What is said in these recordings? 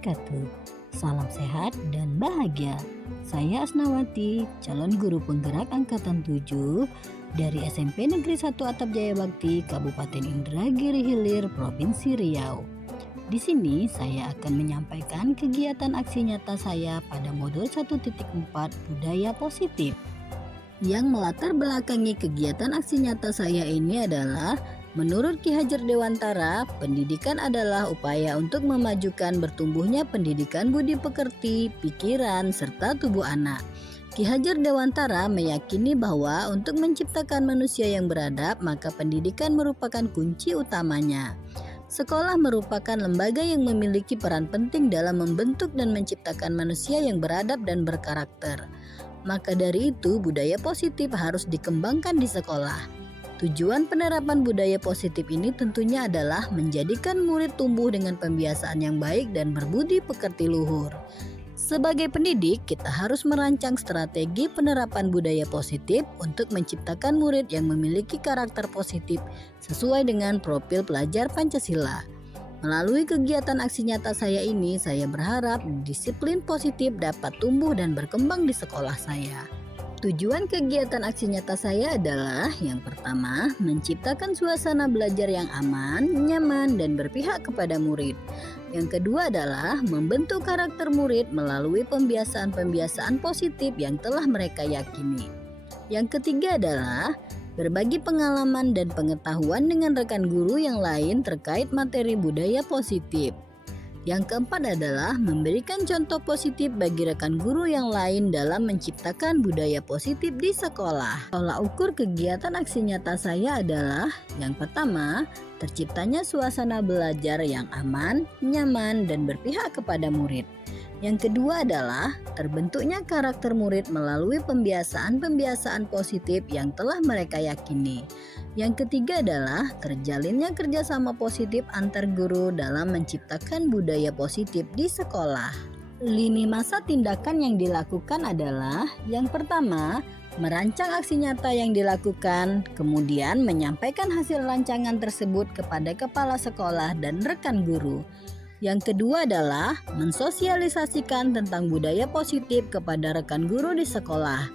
wabarakatuh. Salam sehat dan bahagia. Saya Asnawati, calon guru penggerak angkatan 7 dari SMP Negeri 1 Atap Jaya Bakti, Kabupaten Indragiri Hilir, Provinsi Riau. Di sini saya akan menyampaikan kegiatan aksi nyata saya pada modul 1.4 Budaya Positif. Yang melatar belakangi kegiatan aksi nyata saya ini adalah menurut Ki Hajar Dewantara, pendidikan adalah upaya untuk memajukan bertumbuhnya pendidikan budi pekerti, pikiran, serta tubuh anak. Ki Hajar Dewantara meyakini bahwa untuk menciptakan manusia yang beradab, maka pendidikan merupakan kunci utamanya. Sekolah merupakan lembaga yang memiliki peran penting dalam membentuk dan menciptakan manusia yang beradab dan berkarakter. Maka dari itu, budaya positif harus dikembangkan di sekolah. Tujuan penerapan budaya positif ini tentunya adalah menjadikan murid tumbuh dengan pembiasaan yang baik dan berbudi pekerti luhur. Sebagai pendidik, kita harus merancang strategi penerapan budaya positif untuk menciptakan murid yang memiliki karakter positif sesuai dengan profil pelajar Pancasila. Melalui kegiatan aksi nyata saya ini, saya berharap disiplin positif dapat tumbuh dan berkembang di sekolah saya. Tujuan kegiatan aksi nyata saya adalah yang pertama, menciptakan suasana belajar yang aman, nyaman, dan berpihak kepada murid. Yang kedua adalah membentuk karakter murid melalui pembiasaan-pembiasaan positif yang telah mereka yakini. Yang ketiga adalah berbagi pengalaman dan pengetahuan dengan rekan guru yang lain terkait materi budaya positif. Yang keempat adalah memberikan contoh positif bagi rekan guru yang lain dalam menciptakan budaya positif di sekolah. Tolak ukur kegiatan aksi nyata saya adalah yang pertama, terciptanya suasana belajar yang aman, nyaman, dan berpihak kepada murid. Yang kedua adalah terbentuknya karakter murid melalui pembiasaan-pembiasaan positif yang telah mereka yakini. Yang ketiga adalah terjalinnya kerjasama positif antar guru dalam menciptakan budaya positif di sekolah. Lini masa tindakan yang dilakukan adalah yang pertama, merancang aksi nyata yang dilakukan, kemudian menyampaikan hasil rancangan tersebut kepada kepala sekolah dan rekan guru. Yang kedua adalah mensosialisasikan tentang budaya positif kepada rekan guru di sekolah.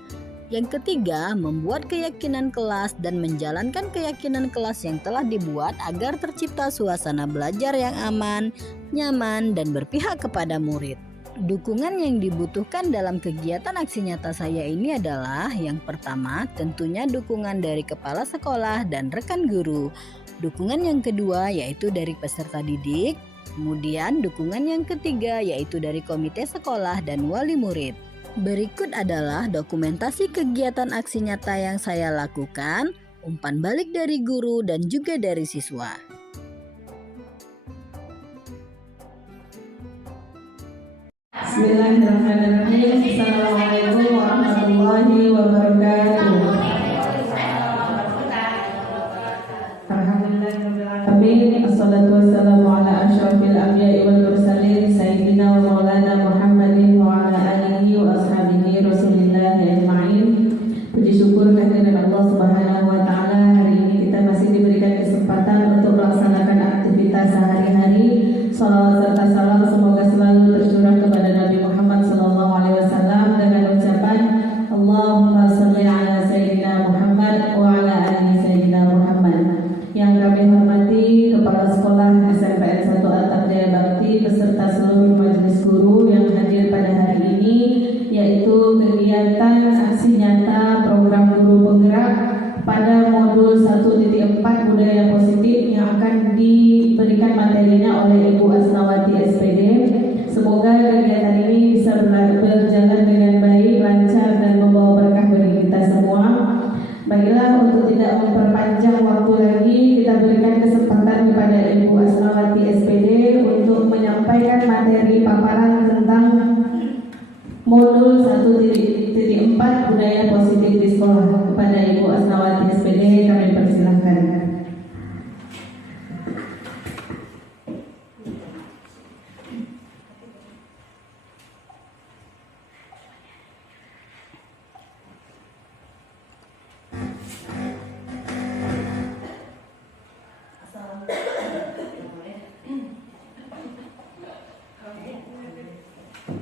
Yang ketiga, membuat keyakinan kelas dan menjalankan keyakinan kelas yang telah dibuat agar tercipta suasana belajar yang aman, nyaman, dan berpihak kepada murid. Dukungan yang dibutuhkan dalam kegiatan aksi nyata saya ini adalah yang pertama, tentunya dukungan dari kepala sekolah dan rekan guru. Dukungan yang kedua yaitu dari peserta didik. Kemudian dukungan yang ketiga yaitu dari komite sekolah dan wali murid. Berikut adalah dokumentasi kegiatan aksi nyata yang saya lakukan, umpan balik dari guru dan juga dari siswa. Bismillahirrahmanirrahim. Assalamualaikum warahmatullahi wabarakatuh. Alhamdulillahirrahmanirrahim. Assalatu wassalamu ala asyrafil anbiya'i wal mursalin sayyidina wa maulana Muhammadin wa ala alihi wa ashabihi Rasulillah ajma'in. Puji syukur kehadirat Allah Subhanahu wa taala, hari ini kita masih diberikan kesempatan untuk melaksanakan aktivitas sehari-hari. Salawat serta salam semoga selalu tercurah kepada Nabi Muhammad sallallahu alaihi wasallam dengan ucapan Allahumma shalli ala sayyidina Muhammad wa ala ali sayyidina Muhammad. Yang kami hormati Kepala Sekolah SMPN 1 Atap Jaya Bakti beserta seluruh majelis guru yang hadir pada hari ini, yaitu kegiatan aksi nyata program guru penggerak pada modul 1.4 budaya positif yang akan diberikan materinya oleh Ibu Asnawati SPD. Semoga kegiatan ini bisa berjalan dengan baik, lancar, dan membawa berkah bagi kita semua. Baiklah, untuk tidak memperpanjang waktu lagi, kita berikan kesempatan kepada Ibu Asnawati SPD untuk menyampaikan materi paparan tentang modul 1.4 budaya positif di sekolah. Kepada Ibu Asnawati SPD kami persilahkan. Assalamualaikum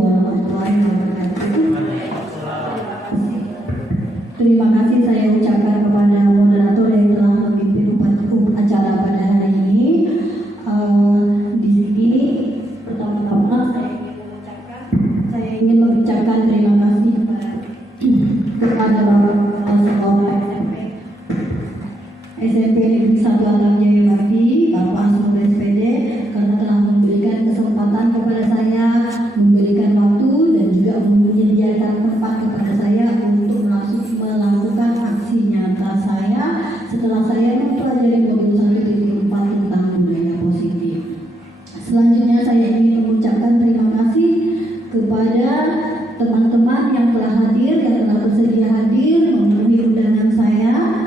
warahmatullahi wabarakatuh. Terima kasih saya ucapkan kepada moderator yang telah memimpin acara pada hari ini. Di sini pertama-tama saya ingin mengucapkan terima kasih kepada Bapak Kepala Sekolah SMP Negeri 1 Alam Jaya Bakti, Bapak Asrul SPD, karena telah memberikan kesempatan kepada saya, memberikan waktu dan juga menyediakan tempat kepada saya untuk melakukan aksi nyata saya setelah saya mempelajari modul 1.4 tentang budaya positif. Selanjutnya saya ingin mengucapkan terima kasih kepada teman-teman yang telah hadir, yang telah bersedia hadir memenuhi undangan saya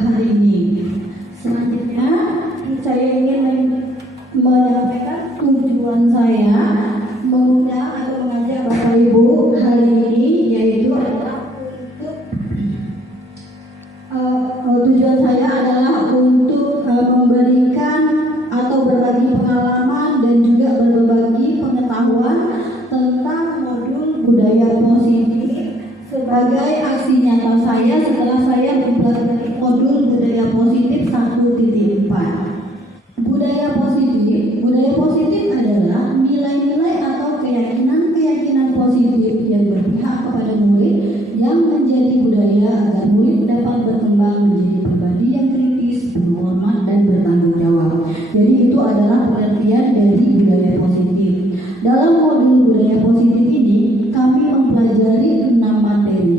hari ini. Selanjutnya saya ingin menyampaikan tujuan saya mengundang atau mengajak Bapak Ibu hari ini, yaitu adalah tujuan saya adalah untuk memberikan atau berbagi pengalaman dan juga berbagi pengetahuan tentang modul budaya positif sebagai aksi nyata saya setelah saya mempelajari modul budaya positif 1.4. Budaya positif adalah nilai-nilai atau keyakinan-keyakinan positif yang berpihak kepada murid yang menjadi budaya agar murid dapat berkembang menjadi pribadi yang kritis, berhormat dan bertanggung jawab. Jadi itu adalah pengertian dari budaya positif. Dalam modul budaya positif ini kami mempelajari 6 materi.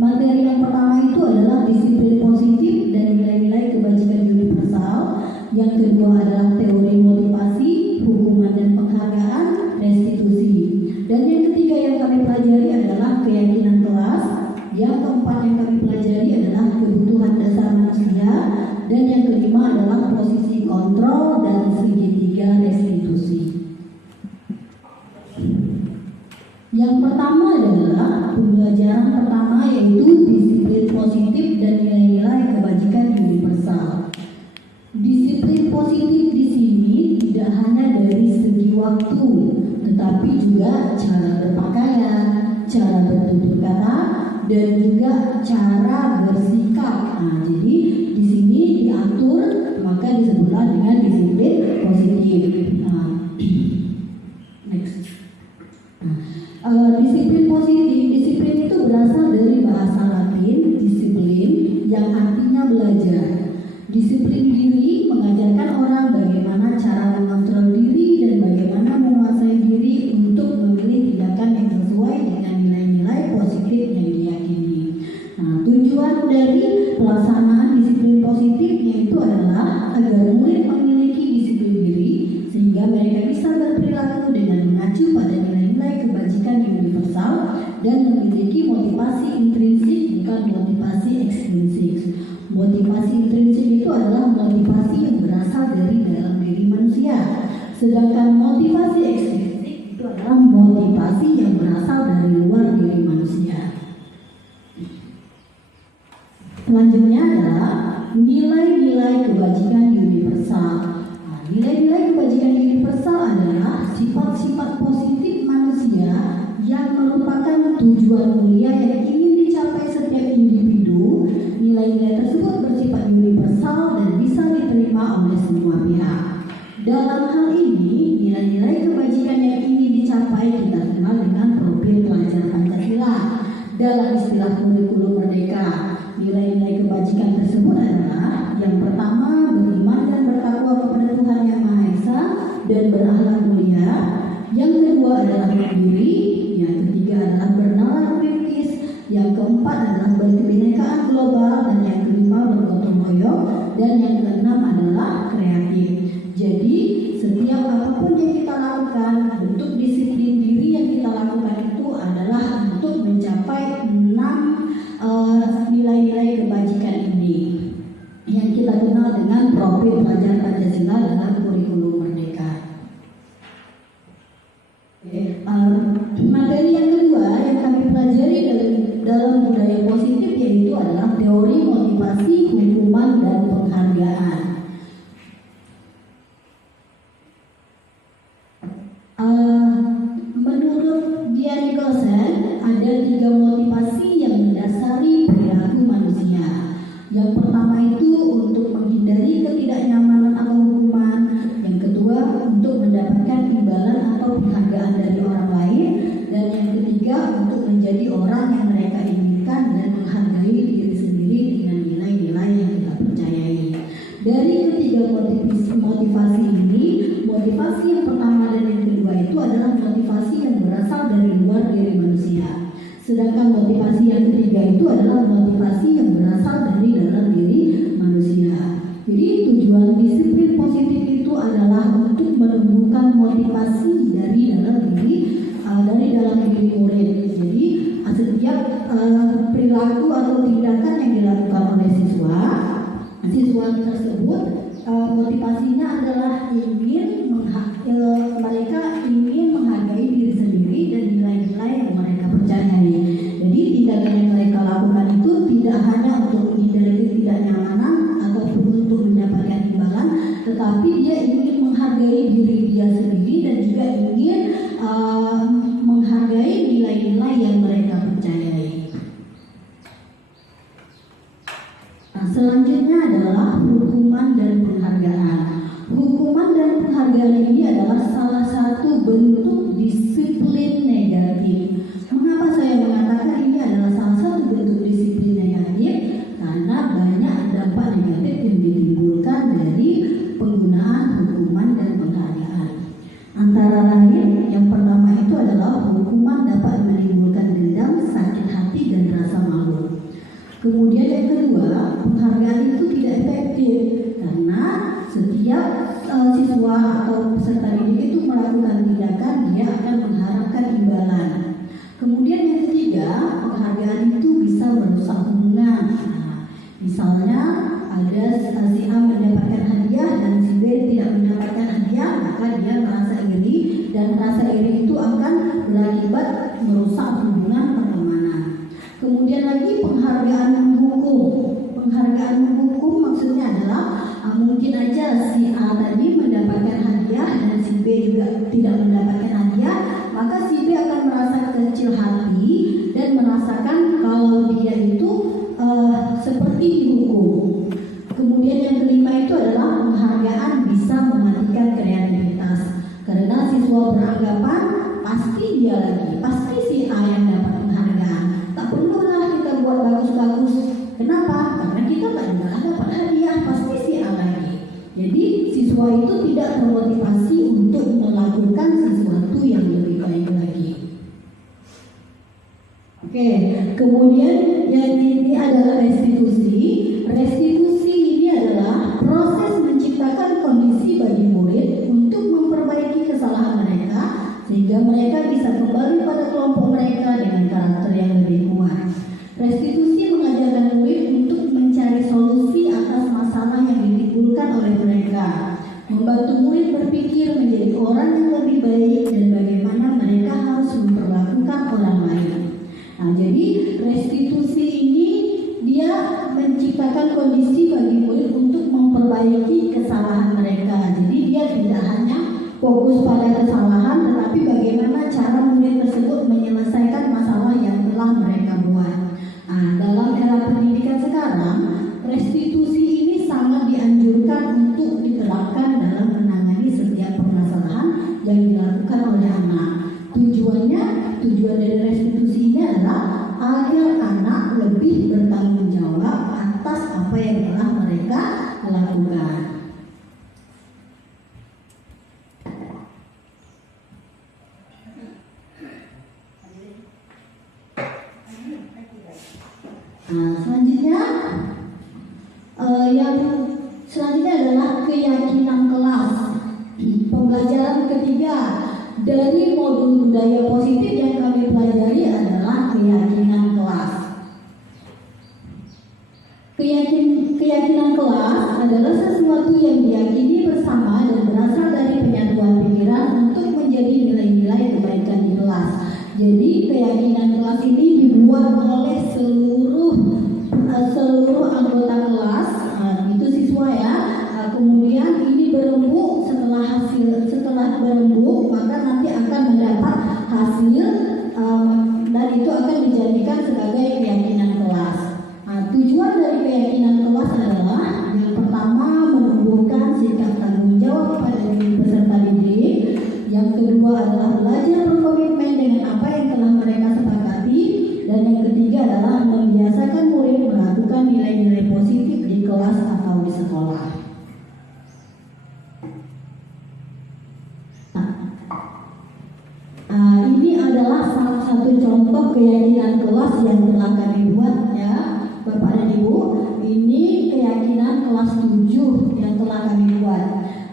Materi yang pertama itu adalah disiplin positif dan nilai-nilai kebajikan universal. Yang kedua adalah teori motivasi, hukuman dan penghargaan, restitusi. Dan yang ketiga yang kami pelajari adalah keyakinan kelas. Yang keempat yang kami pelajari adalah kebutuhan dasar manusia. Dan yang kelima adalah posisi kontrol dan segitiga restitusi. Yang pertama adalah pembelajaran pertama, yaitu disiplin positif dan nilai-nilai kebajikan universal. Disiplin positif di sini tidak hanya dari segi waktu, tetapi juga cara berpakaian, cara bertutur kata, dan juga cara bersikap. Nah, jadi di sini diatur, maka disebutlah dengan disiplin positif. Next. Disiplin positif, disiplin itu berasal dari bahasa Latin disiplin yang artinya belajar. Disiplin diri mengajarkan orang bagaimana cara mengontrol diri dan bagaimana menguasai diri untuk memilih tindakan yang sesuai dengan nilai-nilai positif yang diyakini. Nah, tujuan dari pelaksanaan disiplin positif yaitu adalah agar murid memiliki disiplin diri sehingga mereka bisa berperilaku dengan mengacu pada nilai-nilai kebajikan universal dan memiliki motivasi intrinsik bukan motivasi ekstrinsik. Motivasi intrinsik itu adalah motivasi yang berasal dari dalam diri manusia. Sedangkan motivasi ekstrinsik itu adalah motivasi yang berasal dari luar diri manusia. Selanjutnya adalah nilai-nilai kebajikan universal. Nah, nilai-nilai kebajikan universal adalah sifat-sifat positif manusia yang merupakan tujuan mulia yang ingin dicapai setiap individu. Nilai-nilai tersebut bersifat universal dan bisa diterima oleh semua pihak. Dalam hal ini, nilai-nilai kebajikan yang ingin dicapai kita kenal dengan profil pelajar Pancasila. Dalam istilah kurikulum merdeka, nilai-nilai kebajikan tersebut adalah yang pertama, beriman dan bertakwa kepada Tuhan Yang Maha Esa dan berakhlak mulia. Yang kedua adalah mandiri. Yang ketiga adalah bernalar kritis. Yang keempat adalah berkebinekaan global. Dan yang kelima bergotong royong. Dan yang keenam adalah kreatif. Jadi setiap apapun yang kita lakukan, bentuk disiplin diri yang kita lakukan itu adalah untuk mencapai 6 nilai-nilai kebajikan ini yang kita kenal dengan profil pelajar Pancasila dalam kurikulum merdeka. Menurut Dia Nicholson, ada 3 motivasi yang mendasari perilaku manusia. Yang pertama itu untuk menghindari ketidaknyamanan atau hukuman. Yang kedua untuk mendapatkan imbalan atau penghargaan dari orang lain. Dan yang ketiga untuk menjadi orang yang mereka inginkan dan menghargai diri sendiri dengan nilai-nilai yang kita percayai. Dari ketiga motivasi ini, motivasi yang pertama dan yang kedua itu adalah motivasi yang berasal dari luar diri manusia. Sedangkan motivasi yang ketiga itu adalah motivasi yang berasal dari dalam diri manusia. Jadi tujuan disiplin positif itu adalah untuk menumbuhkan motivasi dari dalam diri murid. Jadi setiap perilaku atau tindakan yang dilakukan oleh siswa tersebut motivasinya adalah mereka ingin menghargai diri sendiri dan nilai-nilai yang mereka percayai. Jadi tindakan yang mereka lakukan itu tidak hanya untuk menghindari ketidaknyamanan ataupun untuk mendapatkan imbalan, tetapi dia ingin menghargai diri dia sendiri dan juga ingin menghargai nilai-nilai yang mereka percayai. Nah, selanjutnya adalah hukuman dan penghargaan. Hukuman dan penghargaan ini adalah salah satu bentuk disiplin negatif. Mengapa saya mengatakan ini adalah salah satu bentuk disiplin negatif? Karena banyak dampak negatif yang ditimbulkan dari penggunaan hukuman dan penghargaan. Antara lain, yang pertama itu adalah hukuman dapat menimbulkan dendam, sakit hati, dan rasa malu. Kemudian yang kedua, penghargaan itu tidak efektif karena setiap siswa atau peserta didik itu melakukan tindakan, dia akan mengharapkan imbalan. Kemudian yang ketiga, penghargaan itu bisa merusak hubungan. Misalnya ada si A mendapatkan hadiah dan si B tidak mendapatkan hadiah, maka dia merasa iri, dan rasa iri itu akan berakibat merusak hubungan pertemanan. Kemudian lagi penghargaan menghukum. Penghargaan menghukum maksudnya adalah mungkin aja si A tadi mendapatkan hadiah dan si B juga tidak mendapatkan hadiah, maka si B akan merasa kecil hati dan merasakan kalau dia itu seperti dihukum. Kemudian yang kelima itu adalah penghargaan bisa mematikan kreativitas, karena siswa beranggapan pasti si A yang dapat penghargaan. Tak perlulah kita buat bagus-bagus. Kenapa? Karena kita tak dapat hadiah, pasti si A lagi. Jadi siswa itu tidak termotivasi untuk melakukan sesuatu yang lebih baik lagi. Oke, kemudian yang ini adalah restitusi. Restitusi ini adalah proses menciptakan kondisi bagi murid untuk memperbaiki kesalahan mereka sehingga mereka bisa kembali pada kelompok mereka dengan karakter yang lebih kuat. Restitusi mengajarkan murid untuk mencari solusi atas masalah yang ditimbulkan oleh mereka, membantu murid berpikir menjadi orang yang lebih baik dan bagaimana mereka harus memperlakukan orang lain. Nah, jadi restitusi ini dia menciptakan kondisi bagi murid untuk memperbaiki kesalahan mereka. Jadi dia tidak hanya fokus pada kesalahan, tetapi bagaimana cara murid tersebut menyelesaikan masalah yang telah mereka buat. Nah, dalam era pendidikan sekarang, restitusi ini sangat dianjurkan untuk diterapkan dalam menangani setiap permasalahan yang dilakukan oleh anak. Tujuan dari restitusi ini adalah agar anak lebih bertanggung jawab atas apa yang telah mereka lakukan. Selanjutnya adalah keyakinan kelas. Pembelajaran ketiga dari modul budaya positif yang kami pelajari adalah keyakinan kelas. Keyakinan kelas adalah sesuatu yang diyakini bersama dan berasal dari penyatuan pikiran untuk menjadi nilai-nilai kebaikan di kelas. Jadi keyakinan kelas ini dibuat oleh seluruh anggota kelas, itu siswa ya. Kemudian ini berembuk, setelah berembuk maka nanti Ini adalah salah satu contoh keyakinan kelas yang telah kami buat ya, Bapak dan Ibu. Ini keyakinan kelas 7 yang telah kami buat.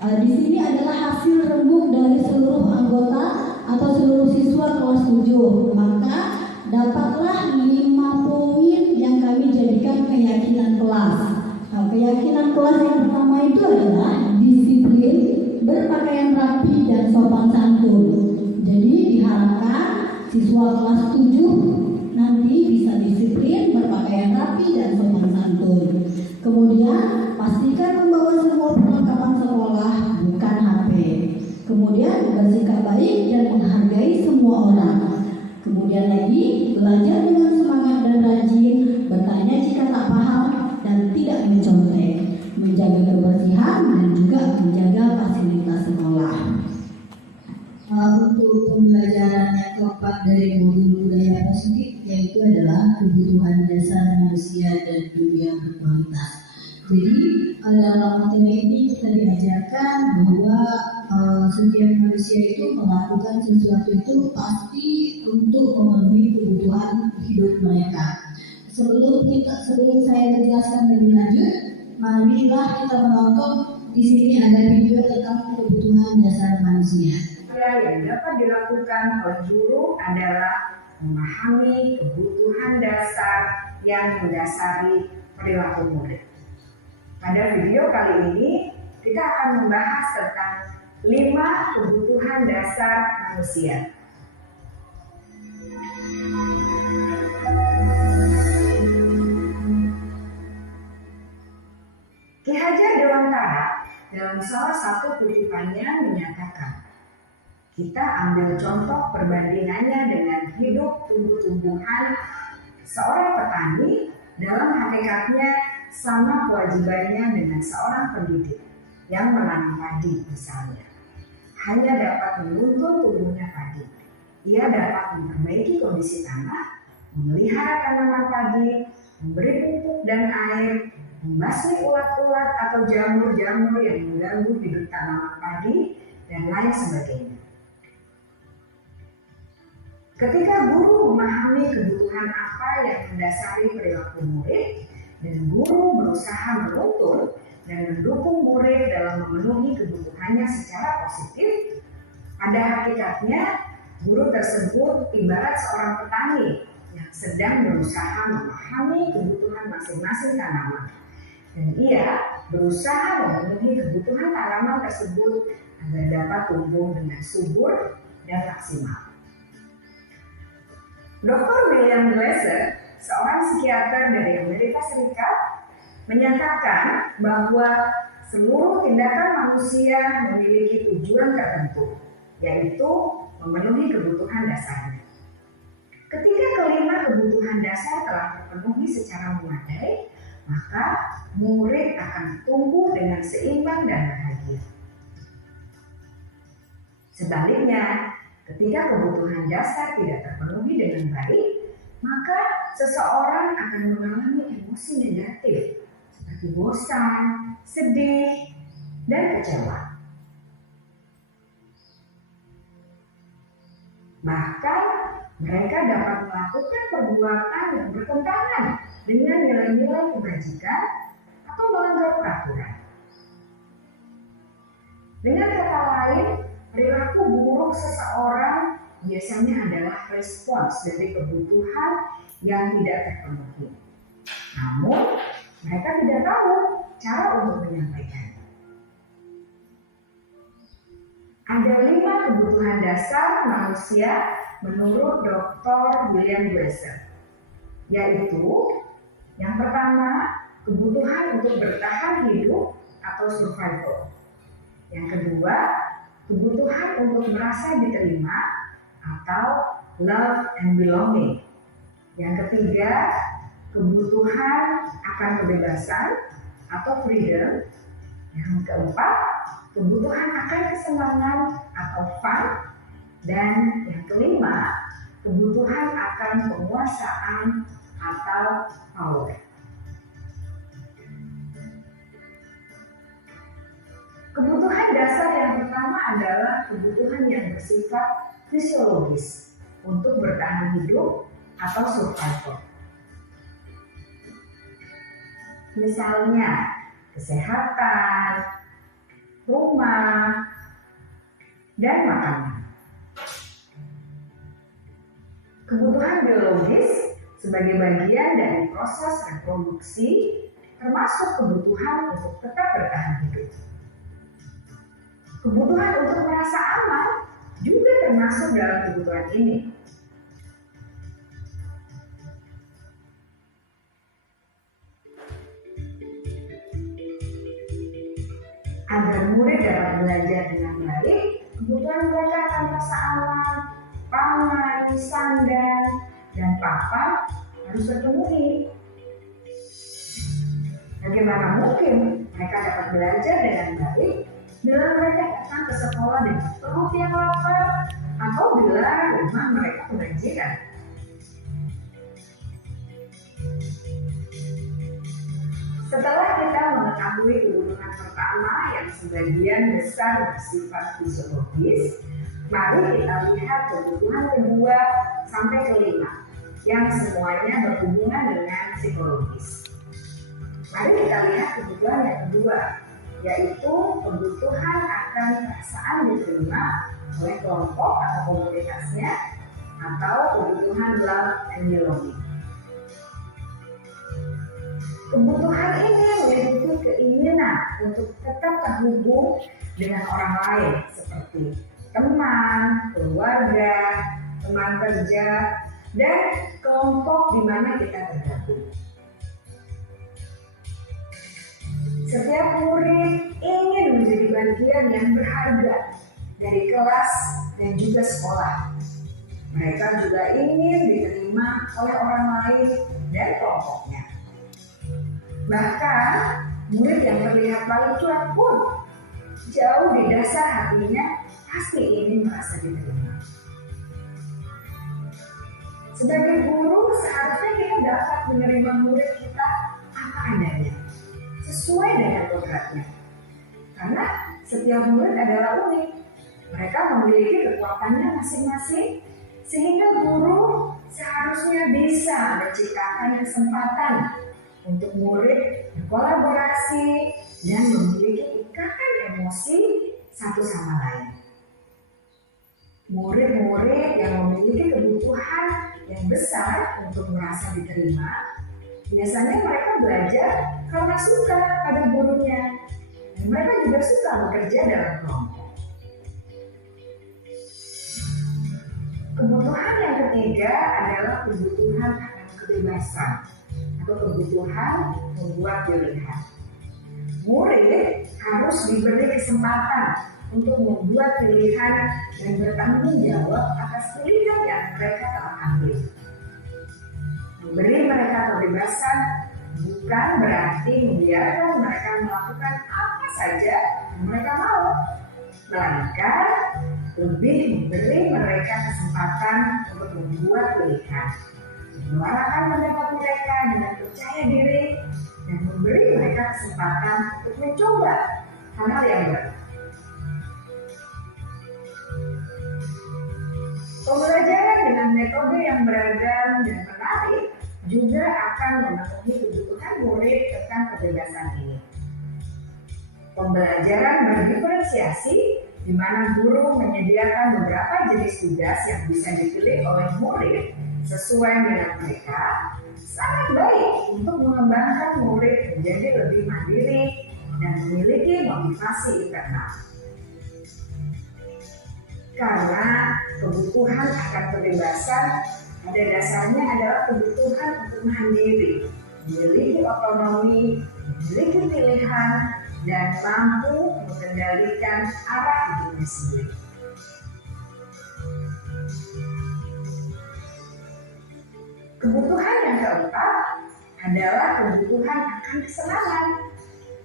Di sini adalah hasil rembuk dari seluruh anggota atau seluruh siswa kelas 7. Maka dapatlah 5 poin yang kami jadikan keyakinan kelas. Keyakinan kelas yang pertama itu adalah disiplin, berpakaian rapi dan sopan santun. Jadi diharapkan siswa kelas 7 nanti bisa disiplin, berpakaian rapi dan sopan santun. Kemudian pastikan membawa semua perlengkapan sekolah, bukan HP. Kemudian bersikap baik dan menghargai semua orang. Kemudian lagi belajar dengan semangat dan rajin, bertanya jika tak paham dan tidak mencontek, menjaga kebersihan dan juga menjaga fasilitas sekolah. Untuk pembelajaran yang keempat dari modul budaya positif, yaitu adalah kebutuhan dasar manusia dan dunia berkualitas. Jadi dalam materi ini kita diajarkan bahwa setiap manusia itu melakukan sesuatu itu pasti untuk memenuhi kebutuhan hidup mereka. Sebelum saya menjelaskan lebih lanjut, marilah kita menonton. Di sini ada video tentang kebutuhan dasar manusia. Yang dapat dilakukan oleh guru adalah memahami kebutuhan dasar yang mendasari perilaku murid. Pada video kali ini kita akan membahas tentang 5 kebutuhan dasar manusia. Ki Hajar Dewantara dalam salah satu kutipannya menyatakan, kita ambil contoh perbandingannya dengan hidup tumbuh-tumbuhan. Seorang petani dalam hakikatnya sama kewajibannya dengan seorang pendidik yang menanam padi misalnya. Hanya dapat menuntun tumbuhnya padi. Ia dapat memperbaiki kondisi tanah, memelihara tanaman padi, memberi pupuk dan air, membasmi ulat-ulat atau jamur-jamur yang mengganggu hidup tanaman padi, dan lain sebagainya. Ketika guru memahami kebutuhan apa yang mendasari perilaku murid, dan guru berusaha menuntun dan mendukung murid dalam memenuhi kebutuhannya secara positif, pada hakikatnya guru tersebut ibarat seorang petani yang sedang berusaha memahami kebutuhan masing-masing tanaman. Dan ia berusaha memenuhi kebutuhan tanaman tersebut agar dapat tumbuh dengan subur dan maksimal. Dr. William Glasser, seorang psikiater dari Amerika Serikat, menyatakan bahwa seluruh tindakan manusia memiliki tujuan tertentu, yaitu memenuhi kebutuhan dasarnya. Ketika kelima kebutuhan dasar telah terpenuhi secara memadai, maka murid akan tumbuh dengan seimbang dan bahagia. Sebaliknya, ketika kebutuhan dasar tidak terpenuhi dengan baik, maka seseorang akan mengalami emosi negatif seperti bosan, sedih, dan kecewa. Bahkan mereka dapat melakukan perbuatan yang bertentangan dengan nilai-nilai kebajikan atau melanggar peraturan. Dengan kata lain, perilaku buruk seseorang biasanya adalah respons dari kebutuhan yang tidak terpenuhi. Namun, mereka tidak tahu cara untuk menyampaikannya. Ada 5 kebutuhan dasar manusia menurut Dr. William Glasser, yaitu yang pertama, kebutuhan untuk bertahan hidup atau survival. Yang kedua, kebutuhan untuk merasa diterima atau love and belonging. Yang ketiga, kebutuhan akan kebebasan atau freedom. Yang keempat, kebutuhan akan kesenangan atau fun. Dan yang kelima, kebutuhan akan penguasaan atau power. Kebutuhan dasar yang pertama adalah kebutuhan yang bersifat fisiologis untuk bertahan hidup atau survival. Misalnya kesehatan, rumah, dan makanan. Kebutuhan biologis sebagai bagian dari proses reproduksi termasuk kebutuhan untuk tetap bertahan hidup. Kebutuhan untuk merasa aman juga termasuk dalam kebutuhan ini. Agar murid dapat belajar dengan baik, kebutuhan mereka akan merasa aman, pangan, sandang, dan papan harus terpenuhi. Bagaimana mungkin mereka dapat belajar dengan baik bila mereka datang ke sekolah dengan perut yang lapar atau bila rumah mereka kebanjiran? Setelah kita mengetahui kebutuhan pertama yang sebagian besar bersifat fisiologis, mari kita lihat kebutuhan kedua sampai kelima yang semuanya berhubungan dengan psikologis. Mari kita lihat kebutuhan yang kedua, yaitu kebutuhan akan perasaan diterima oleh kelompok atau komunitasnya atau kebutuhan love and belonging. Kebutuhan ini meliputi keinginan untuk tetap terhubung dengan orang lain seperti teman, keluarga, teman kerja, dan kelompok di mana kita tergabung. Setiap murid ingin menjadi bagian yang berharga dari kelas dan juga sekolah. Mereka juga ingin diterima oleh orang lain dan kelompoknya. Bahkan, murid yang terlihat paling cuek pun jauh di dasar hatinya pasti ingin merasa diterima. Sebagai guru, seharusnya kita dapat menerima murid kita apa adanya, sesuai dengan kodratnya. Karena setiap murid adalah unik. Mereka memiliki kekuatannya masing-masing, sehingga guru seharusnya bisa menciptakan kesempatan untuk murid berkolaborasi dan memiliki ikatan emosi satu sama lain. Murid-murid yang memiliki kebutuhan yang besar untuk merasa diterima, biasanya mereka belajar karena suka pada gurunya, dan mereka juga suka bekerja dalam kelompok. Kebutuhan yang ketiga adalah kebutuhan akan kebebasan atau kebutuhan membuat pilihan. Murid harus diberi kesempatan untuk membuat pilihan dan bertanggung jawab atas pilihan yang mereka telah ambil. Memberi mereka kebebasan bukan berarti membiarkan mereka melakukan apa saja yang mereka mau, melainkan lebih memberi mereka kesempatan untuk membuat pilihan, menyuarakan pendapat mereka dengan percaya diri, dan memberi mereka kesempatan untuk mencoba hal yang baru. Pembelajaran dengan metode yang beragam dan menarik juga akan memenuhi kebutuhan murid tentang kebebasan ini. Pembelajaran berdiferensiasi, di mana guru menyediakan beberapa jenis tugas yang bisa dipilih oleh murid sesuai minat mereka, sangat baik untuk mengembangkan murid menjadi lebih mandiri dan memiliki motivasi internal. Karena kebutuhan akan kebebasan pada dasarnya adalah kebutuhan untuk mandiri, memiliki otonomi, memiliki pilihan, dan mampu mengendalikan arah hidupnya sendiri. Kebutuhan yang keempat adalah kebutuhan akan kesenangan.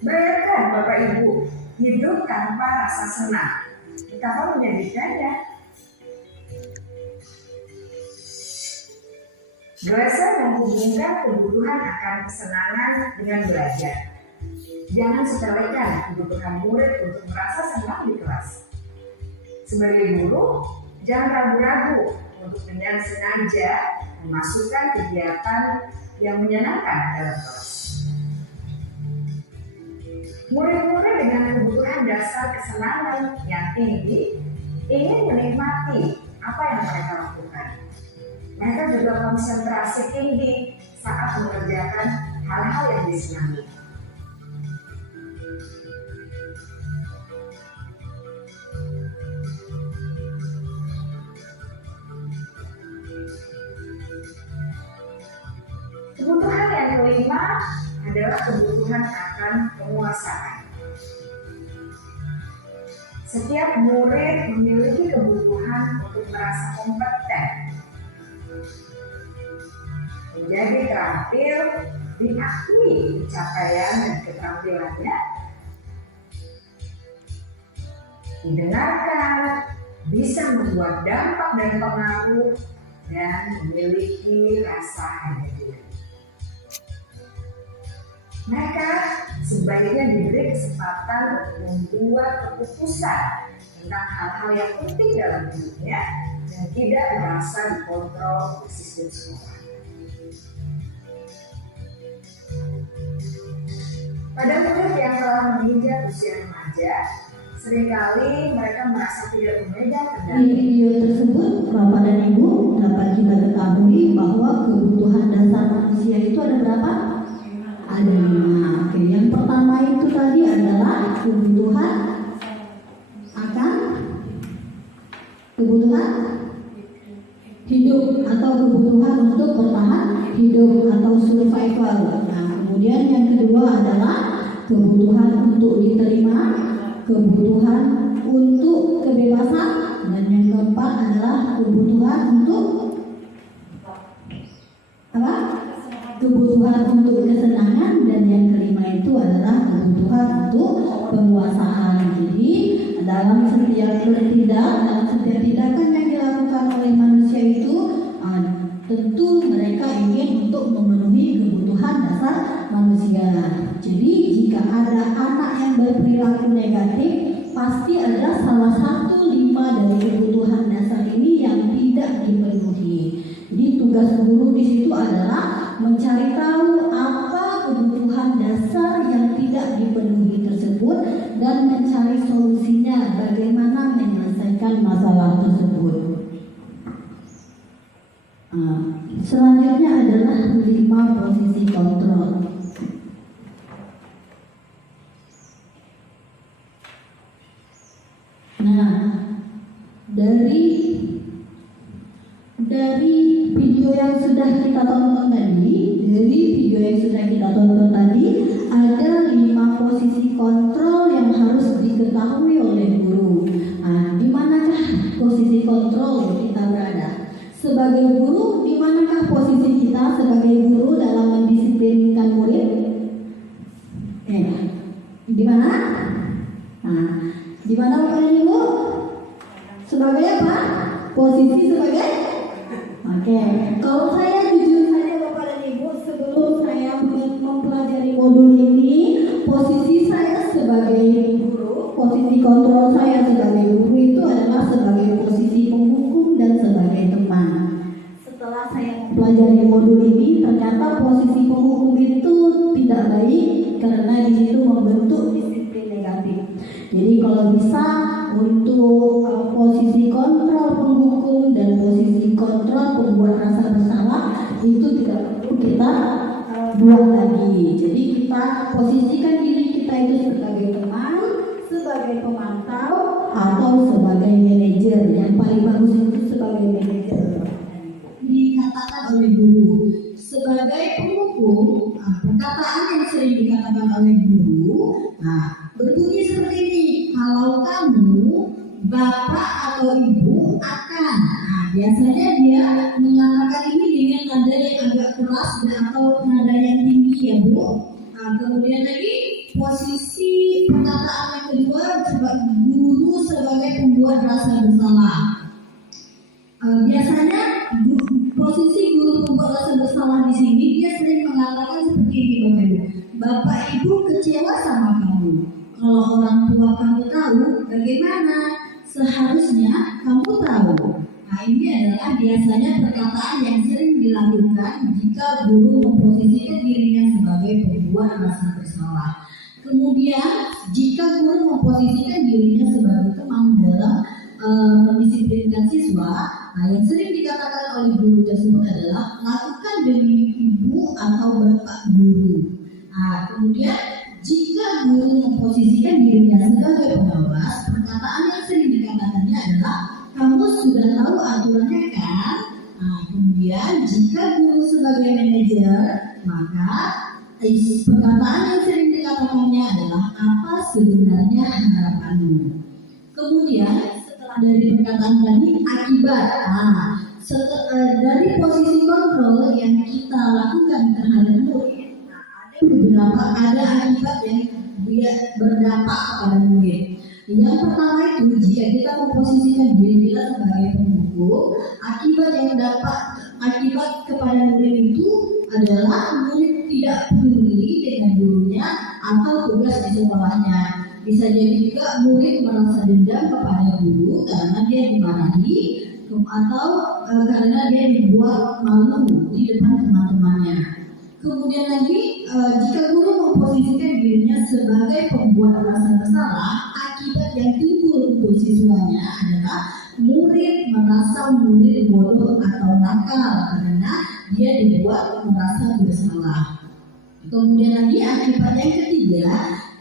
Bayangkan Bapak Ibu, hidup tanpa rasa senang. Betapa menyedihkannya. Glasser menghubungkan kebutuhan akan kesenangan dengan belajar. Jangan sepelekan kebutuhan murid untuk merasa senang di kelas. Sebagai guru, jangan ragu-ragu untuk dengan sengaja memasukkan kegiatan yang menyenangkan dalam kelas. Murid-murid dengan kebutuhan dasar kesenangan yang tinggi ingin menikmati apa yang mereka lakukan. Mereka juga konsentrasi tinggi saat mengerjakan hal-hal yang disenangi. Kebutuhan yang kelima adalah kebutuhan akan penguasaan. Setiap murid memiliki kebutuhan untuk merasa kompeten, menjadi terampil, diakui pencapaian dan keterampilannya, didengarkan, bisa membuat dampak dan pengaruh, dan memiliki rasa harga diri. Mereka sebaiknya diberi kesempatan membuat keputusan tentang hal-hal yang penting dalam hidupnya dan tidak merasa dikontrol di sistem sekolah. Pada murid yang telah menginjak usia remaja, seringkali mereka merasa tidak memegang Di kendali. video tersebut, Bapak dan Ibu dapat kita ketahui bahwa kebutuhan dasar manusia itu ada berapa? Ada 5. Oke, yang pertama itu tadi adalah kebutuhan hidup atau kebutuhan untuk bertahan hidup atau survival. Nah, kemudian yang kedua adalah kebutuhan untuk diterima, kebutuhan untuk kebebasan, dan yang keempat adalah kebutuhan untuk apa? Kebutuhan untuk kesenangan, dan yang kelima itu adalah kebutuhan untuk penguasaan. Jadi dalam setiap tindakan yang dilakukan oleh manusia itu tentu mereka ingin untuk memenuhi kebutuhan dasar manusia. Jadi jika ada anak yang berperilaku negatif, pasti ada salah satu 5 dari kebutuhan dasar ini yang tidak dipenuhi. Jadi tugas guru di situ adalah mencari tahu apa kebutuhan dasar yang tidak dipenuhi tersebut dan mencari solusinya, bagaimana menyelesaikan masalah tersebut. Selanjutnya adalah 5 posisi kontrol. Nah, dari video yang sudah kita tonton tadi, ada 5 posisi kontrol yang harus diketahui oleh guru. Nah, di manakah posisi kontrol kita berada? Sebagai guru, di manakah posisi kita sebagai guru dalam mendisiplinkan murid? Di mana? Nah, di mana Bapak dan Ibu? Sebagai apa? Posisi sebagai? Oke, kalau saya jujur saja Bapak dan Ibu, sebelum saya mempelajari modul ini, posisi saya sebagai guru, posisi kontrol saya sebagai guru itu adalah sebagai posisi penghukum dan sebagai teman. Setelah saya mempelajari modul ini, ternyata posisi penghukum itu tidak baik karena di situ membentuk disiplin negatif. Jadi kalau bisa untuk posisi kontrol penghukum dan posisi kontrol pembuat rasa bersalah itu tidak perlu kita buat lagi. Jadi kita posisikan diri kita itu sebagai teman, sebagai pemantau, atau sebagai manajer. Yang paling bagus itu sebagai manajer. Dikatakan oleh guru sebagai penghukum, perkataan yang sering dikatakan oleh guru berbunyi seperti ini: kalau kamu, bapak atau ibu akan. Biasanya dia mengatakan ini dengan nada yang agak keras atau nada yang tinggi ya Bu. Kemudian lagi posisi perkataan yang kedua, guru sebagai pembuat rasa bersalah. Biasanya posisi guru pembuat rasa bersalah di sini dia sering mengatakan seperti ini Bapak Ibu. Bapak Ibu kecewa sama kamu. Kalau orang tua kamu tahu, bagaimana? Seharusnya kamu tahu. Nah, ini adalah biasanya perkataan yang sering dilakukan jika guru memposisikan dirinya sebagai pembuat rasa bersalah. Kemudian, jika guru memposisikan dirinya sebagai teman dalam mendisiplinkan siswa, nah yang sering dikatakan oleh guru tersebut adalah lakukan demi ibu atau bapak guru. Nah, kemudian jika guru memposisikan dirinya sebagai pengawas, perkataan yang sering dikatakannya adalah kamu sudah tahu aturannya kan? Nah, kemudian jika guru sebagai manajer, maka perkataan yang sering dikatakannya adalah apa sebenarnya harapanmu. Kemudian setelah dari perkataan tadi akibat, dari posisi kontrol yang kita lakukan terhadap murid, ada akibat yang dia berdampak kepada murid. Yang pertama itu jika kita memposisikan diri kita sebagai penghukum, akibat kepada murid itu adalah murid tidak peduli dengan gurunya atau tugas di sekolahnya. Bisa jadi juga murid merasa dendam kepada guru karena dia dimarahi atau karena dia dibuat malu di depan teman-temannya. Kemudian lagi, jika guru memposisikan dirinya sebagai pembuat rasa bersalah, akibat yang timbul untuk siswanya adalah murid merasa murid bodoh atau nakal karena dia dibuat merasa bersalah. Kemudian lagi, akibat yang ketiga,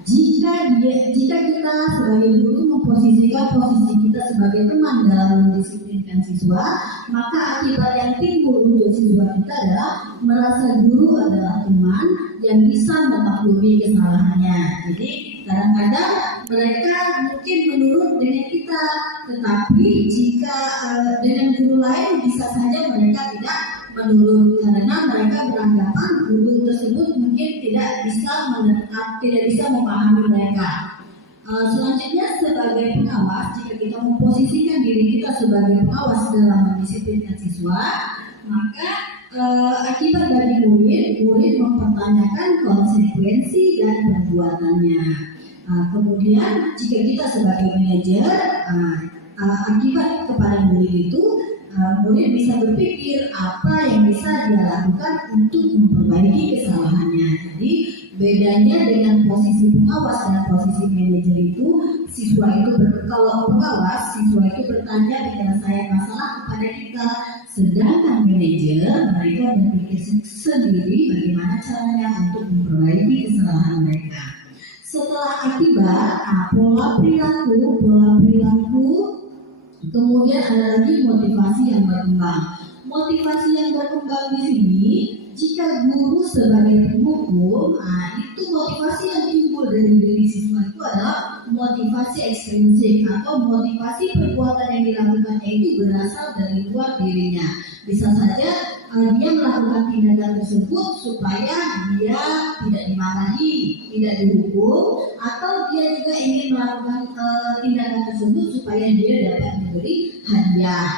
jika kita sebagai guru memposisikan posisi kita sebagai teman dalam mendisiplinkan siswa, maka akibat yang timbul untuk siswa kita adalah merasa guru adalah teman yang bisa memaklumi kesalahannya. Jadi kadang-kadang mereka mungkin menurut dengan kita, tetapi jika dengan guru lain bisa saja mereka tidak menurut karena mereka beranggapan guru tersebut mungkin tidak bisa memahami mereka. Selanjutnya sebagai pengawas, jika kita memposisikan diri kita sebagai pengawas dalam mendisiplinkan siswa, maka akibat bagi murid mempertanyakan konsekuensi dan perbuatannya. Kemudian jika kita sebagai manajer, akibat kepada murid itu murid bisa berpikir apa yang bisa dia lakukan untuk memperbaiki kesalahannya. Jadi bedanya dengan posisi pengawas dan posisi manajer itu, kalau pengawas siswa itu bertanya penyelesaian masalah kepada kita, sedangkan manajer mereka berpikir sendiri bagaimana caranya untuk memperbaiki kesalahan mereka. Setelah akibat, pola perilaku, kemudian ada lagi motivasi yang berkembang. Motivasi yang berkembang di sini, jika guru sebagai penghukum, itu motivasi yang timbul dari diri siswa itu adalah motivasi ekstrinsik atau motivasi perbuatan yang dilakukannya itu berasal dari luar dirinya. Bisa saja dia melakukan tindakan tersebut supaya dia tidak dimarahi, tidak dihukum, atau dia juga ingin melakukan tindakan tersebut supaya dia dapat diberi hadiah.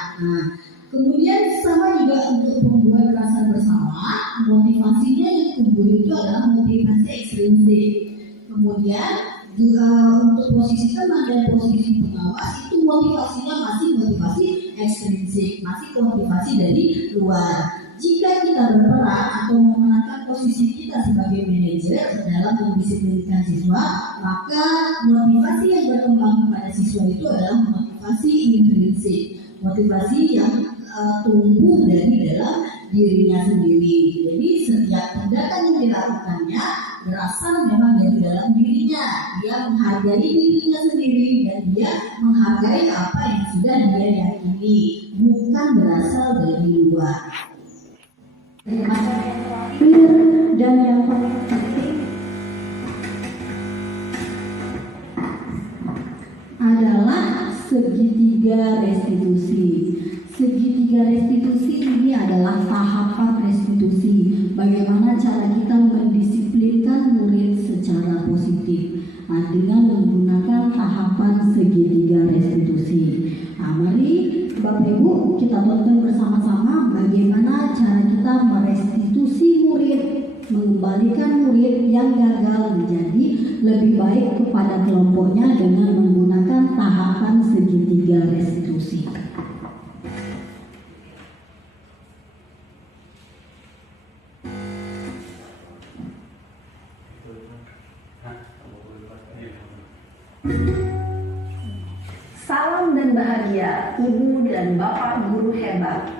Kemudian sama juga untuk membuat rasa bersalah, motivasinya yang timbul itu adalah motivasi ekstrinsik. Kemudian untuk posisi teman dan posisi pengawas itu motivasinya masih motivasi ekstrinsik, masih motivasi dari luar. Jika kita berperan atau memenangkan posisi kita sebagai manajer dalam mendisiplinkan siswa, maka motivasi yang berkembang kepada siswa itu adalah motivasi intrinsik, motivasi yang tumbuh dari dalam dirinya sendiri. Jadi setiap tindakan yang dilakukannya berasal memang dari dalam dirinya. Dia menghargai dirinya sendiri dan dia menghargai apa yang sudah dia yakini, bukan berasal dari luar. Dan yang paling penting adalah segitiga restitusi. Segitiga restitusi ini adalah tahapan restitusi. Bagaimana cara kita mendisiplinkan murid secara positif dengan menggunakan tahapan segitiga restitusi. Mari Bapak Ibu kita tonton bersama-sama bagaimana cara kita merestitusi murid mengembalikan murid yang gagal menjadi lebih baik kepada kelompoknya dengan menggunakan tahapan segitiga restitusi. Salam dan bahagia Ibu dan Bapak guru hebat.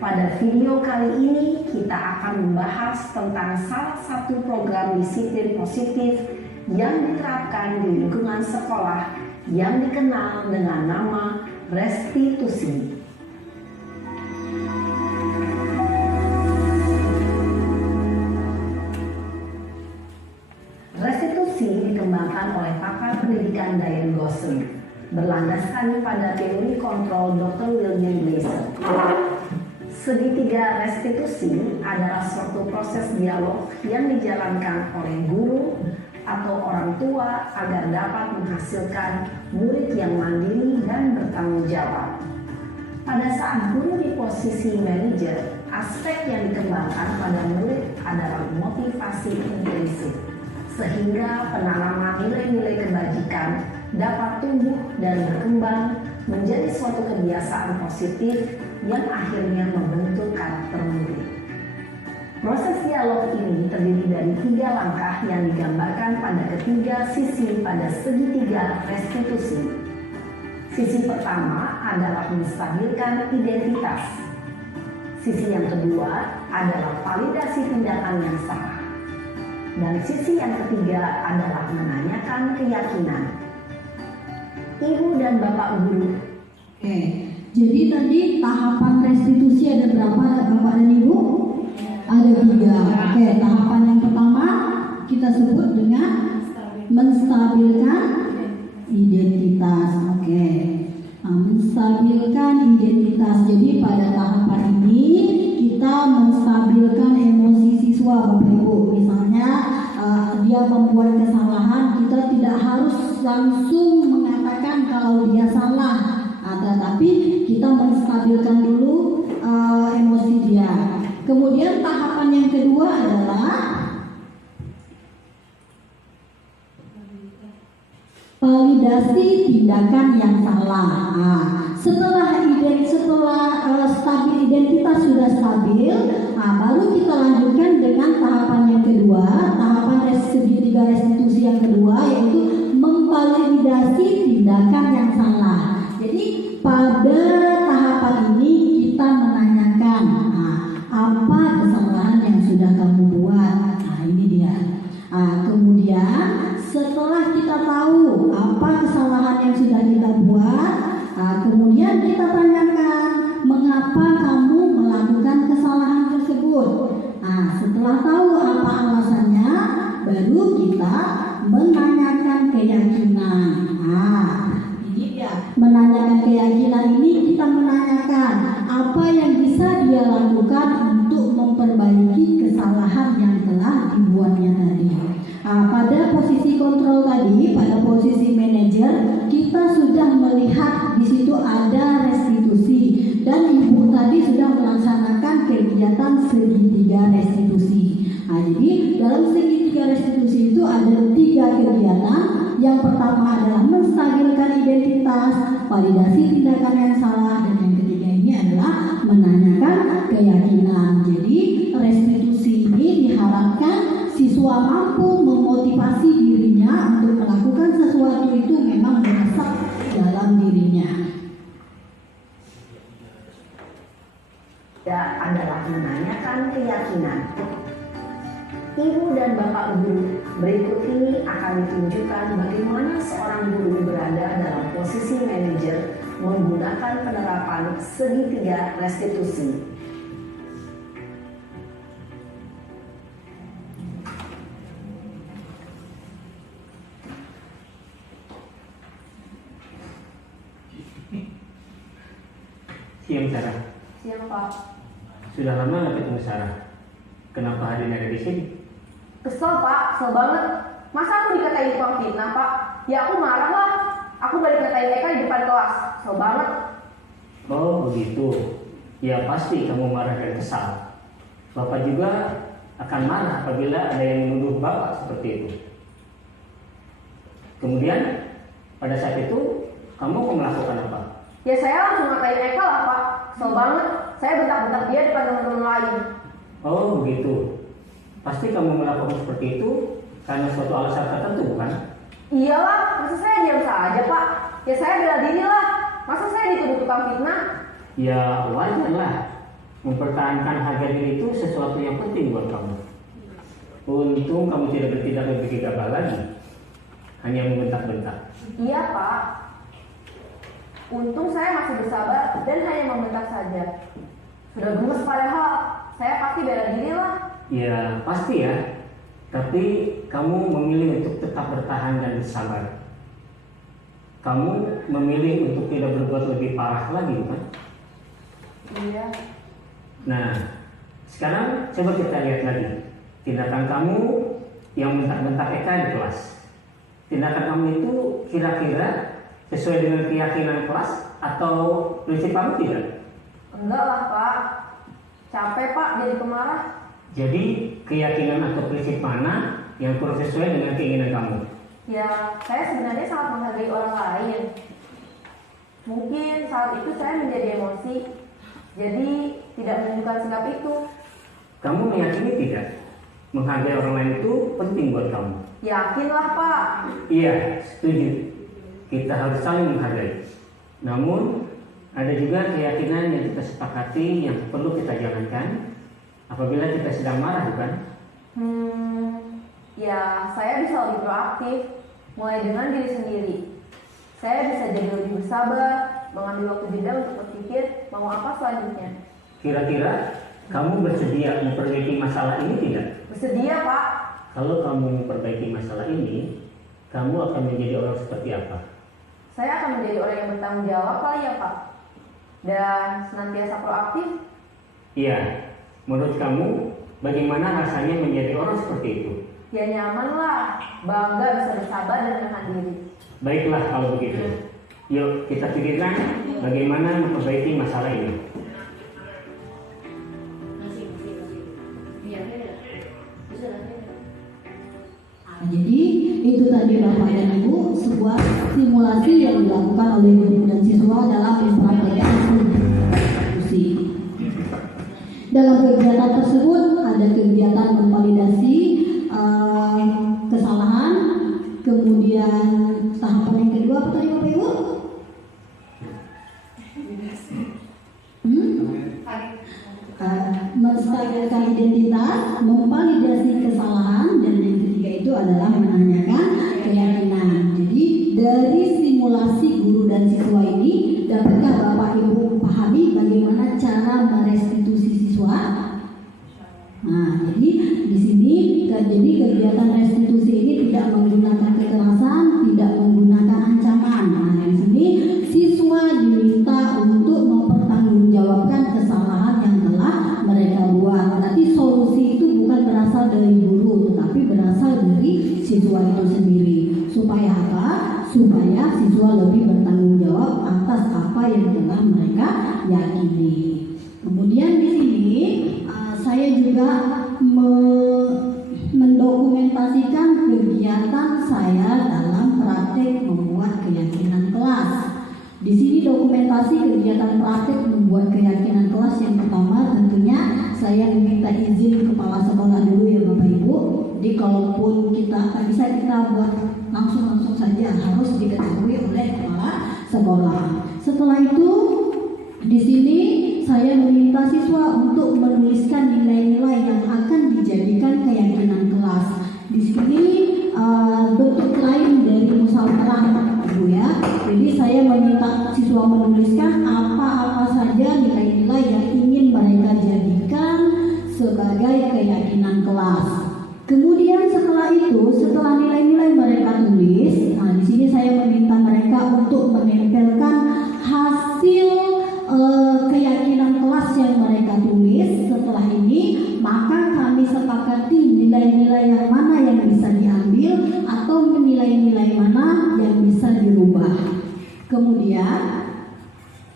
Pada video kali ini kita akan membahas tentang salah satu program disiplin positif yang diterapkan di lingkungan sekolah yang dikenal dengan nama restitusi. Restitusi dikembangkan oleh pakar pendidikan Diane Gosling, berlandaskan pada teori kontrol Dr. William Glasser. Segitiga restitusi adalah suatu proses dialog yang dijalankan oleh guru atau orang tua agar dapat menghasilkan murid yang mandiri dan bertanggung jawab. Pada saat guru di posisi manajer, aspek yang dikembangkan pada murid adalah motivasi intrinsik, sehingga penanaman nilai-nilai kebajikan dapat tumbuh dan berkembang menjadi suatu kebiasaan positif yang akhirnya membentuk karakter murid. Proses dialog ini terdiri dari 3 langkah yang digambarkan pada ketiga sisi pada segitiga restitusi. Sisi pertama adalah menstabilkan identitas. Sisi yang kedua adalah validasi tindakan yang salah. Dan sisi yang ketiga adalah menanyakan keyakinan. Ibu dan Bapak guru. Oke, jadi tadi tahapan restitusi ada berapa Bapak dan Ibu? Ada 3. Oke, tahapan yang pertama kita sebut dengan menstabilkan identitas. Oke, nah, menstabilkan identitas. Jadi pada tahapan ini kita menstabilkan emosi siswa, Bapak Ibu. Misalnya dia membuat kesalahan, kita tidak harus langsung mengatakan kalau dia salah, tetapi kita menstabilkan dulu emosi dia. Kemudian tahapan yang kedua adalah validasi tindakan yang salah. Setelah identitas sudah stabil, baru kita lanjutkan dengan tahapan yang kedua, tahapan segitiga restitusi yang kedua, yaitu memvalidasi tindakan yang salah. Jadi pada tahapan ini kita menanyakan apa kesalahan yang sudah kamu buat. Ini dia. Kemudian setelah kita tahu apa kesalahan yang sudah kita buat, kemudian kita tanyakan mengapa kamu melakukan kesalahan tersebut. Setelah tahu apa alasannya, baru kita menanyakan keyakinan. Ini dia. Menanyakan keyakinan ini kita menanyakan apa yang bisa dia lakukan untuk memperbaiki kesalahan yang telah dibuatnya tadi. Pada posisi kontrol tadi, pada posisi manajer, kita sudah melihat di situ ada restitusi dan Ibu tadi sudah melaksanakan kegiatan segitiga restitusi. Jadi dalam segitiga restitusi itu ada 3 kegiatan. Yang pertama adalah menstabilkan identitas, validasi tindakan yang salah, dan yang ketiga ini adalah menanyakan keyakinan. Jadi restitusi ini diharapkan siswa mampu memotivasi dirinya untuk melakukan sesuatu itu memang meresap dalam dirinya. Adalah menanyakan keyakinan. Ibu dan Bapak guru, berikut ini akan ditunjukkan bagaimana seorang guru berada dalam posisi manajer menggunakan penerapan segitiga restitusi. Siang Sarah. Siang Pak. Sudah lama nggak ketemu Sarah. Kenapa hari ini ada di sini? Kesel Pak, kesel banget. Masa aku dikatain tukang fitnah Pak? Ya aku marah lah. Aku balik katain mereka di depan kelas. Kesel banget. Oh begitu. Ya pasti kamu marah dan kesal. Bapak juga akan marah apabila ada yang menuduh Bapak seperti itu. Kemudian pada saat itu kamu mau melakukan apa? Ya saya langsung ngatain Eka lah Pak. Kesel banget. Saya bentak-bentak dia depan teman-teman lain. Oh begitu. Pasti kamu melakukan seperti itu karena suatu alasan tertentu, bukan? Iyalah, masa saya diam saja Pak? Ya saya bela diri lah. Masa saya dituduh tukang fitnah? Ya wajar lah. Mempertahankan harga diri itu sesuatu yang penting buat kamu. Untung kamu tidak bertindak lebih gegabah lagi, hanya membentak-bentak. Iya Pak. Untung saya masih bersabar dan hanya membentak saja. Sudah gemes padahal. Saya pasti bela diri lah. Ya pasti ya. Tapi kamu memilih untuk tetap bertahan dan bersabar. Kamu memilih untuk tidak berbuat lebih parah lagi, bukan? Iya. Nah, sekarang coba kita lihat lagi tindakan kamu yang bentak-bentak Eka di kelas. Tindakan kamu itu kira-kira sesuai dengan keyakinan kelas atau prinsip kamu tidak? Enggak lah Pak. Capek Pak jadi pemarah. Jadi keyakinan atau prinsip mana yang kurang sesuai dengan keinginan kamu? Ya, saya sebenarnya sangat menghargai orang lain. Mungkin saat itu saya menjadi emosi, jadi tidak menunjukkan sikap itu. Kamu meyakini tidak? Menghargai orang lain itu penting buat kamu. Yakinlah Pak. Iya, setuju. Kita harus saling menghargai. Namun, ada juga keyakinan yang kita sepakati yang perlu kita jalankan apabila kita sedang marah, bukan? Ya, saya bisa lebih proaktif, mulai dengan diri sendiri. Saya bisa jadi lebih bersabar, mengambil waktu jeda untuk berpikir mau apa selanjutnya. Kira-kira kamu bersedia memperbaiki masalah ini tidak? Bersedia Pak. Kalau kamu memperbaiki masalah ini, kamu akan menjadi orang seperti apa? Saya akan menjadi orang yang bertanggung jawab kali ya Pak. Dan senantiasa proaktif. Iya, menurut kamu bagaimana rasanya menjadi orang seperti itu? Ya nyaman lah, bangga bisa bersabar dan menahan diri. Baiklah kalau begitu. Yuk kita pikirkan bagaimana memperbaiki masalah ini. Jadi itu tadi Bapak dan Ibu sebuah simulasi yang dilakukan oleh guru dan siswa dalam mempraktekkan institusi. Dalam kegiatan tersebut ada kegiatan memvalidasi kesalahan, kemudian tahapan yang kedua apa tadi Bapak Ibu? Menstabilkan identitas, memvalidasi kesalahan, dan yang ketiga itu adalah menanyakan keyakinan. Jadi dari simulasi guru dan siswa ini, dapatkah Bapak Ibu pahami bagaimana cara merestitusi siswa? Nah, jadi di sini jadi kegiatan restitusi ini tidak menggunakan kekerasan, tidak menggunakan ancaman. Nah, di sini siswa diminta untuk mempertanggungjawabkan kesalahan yang telah mereka buat. Nanti solusi itu bukan berasal dari guru, tetapi berasal dari siswa itu sendiri. Supaya apa? Supaya siswa lebih bertanggung jawab atas apa yang telah mereka yakini. Kemudian di sini saya juga mendokumentasikan kegiatan saya dalam praktek membuat keyakinan kelas. Di sini dokumentasi kegiatan praktek membuat keyakinan kelas yang pertama tentunya saya meminta izin kepala sekolah dulu ya Bapak Ibu. Jadi kalaupun kita tak bisa kita buat langsung saja, harus diketahui oleh kepala sekolah. Setelah itu di sini saya meminta siswa untuk menuliskan nilai-nilai yang akan dijadikan keyakinan kelas. Di sini bentuk lain dari musyawarah, Bu ya. Jadi saya meminta siswa menuliskan apa-apa saja nilai-nilai yang ingin mereka jadikan sebagai keyakinan kelas. Kemudian setelah itu, setelah nilai-nilai mereka tulis, nah di sini saya meminta mereka untuk menempelkan hasil keyakinan kelas yang mereka tulis. Setelah ini, maka kami sepakati nilai-nilai yang mana yang bisa diambil atau nilai-nilai mana yang bisa dirubah. Kemudian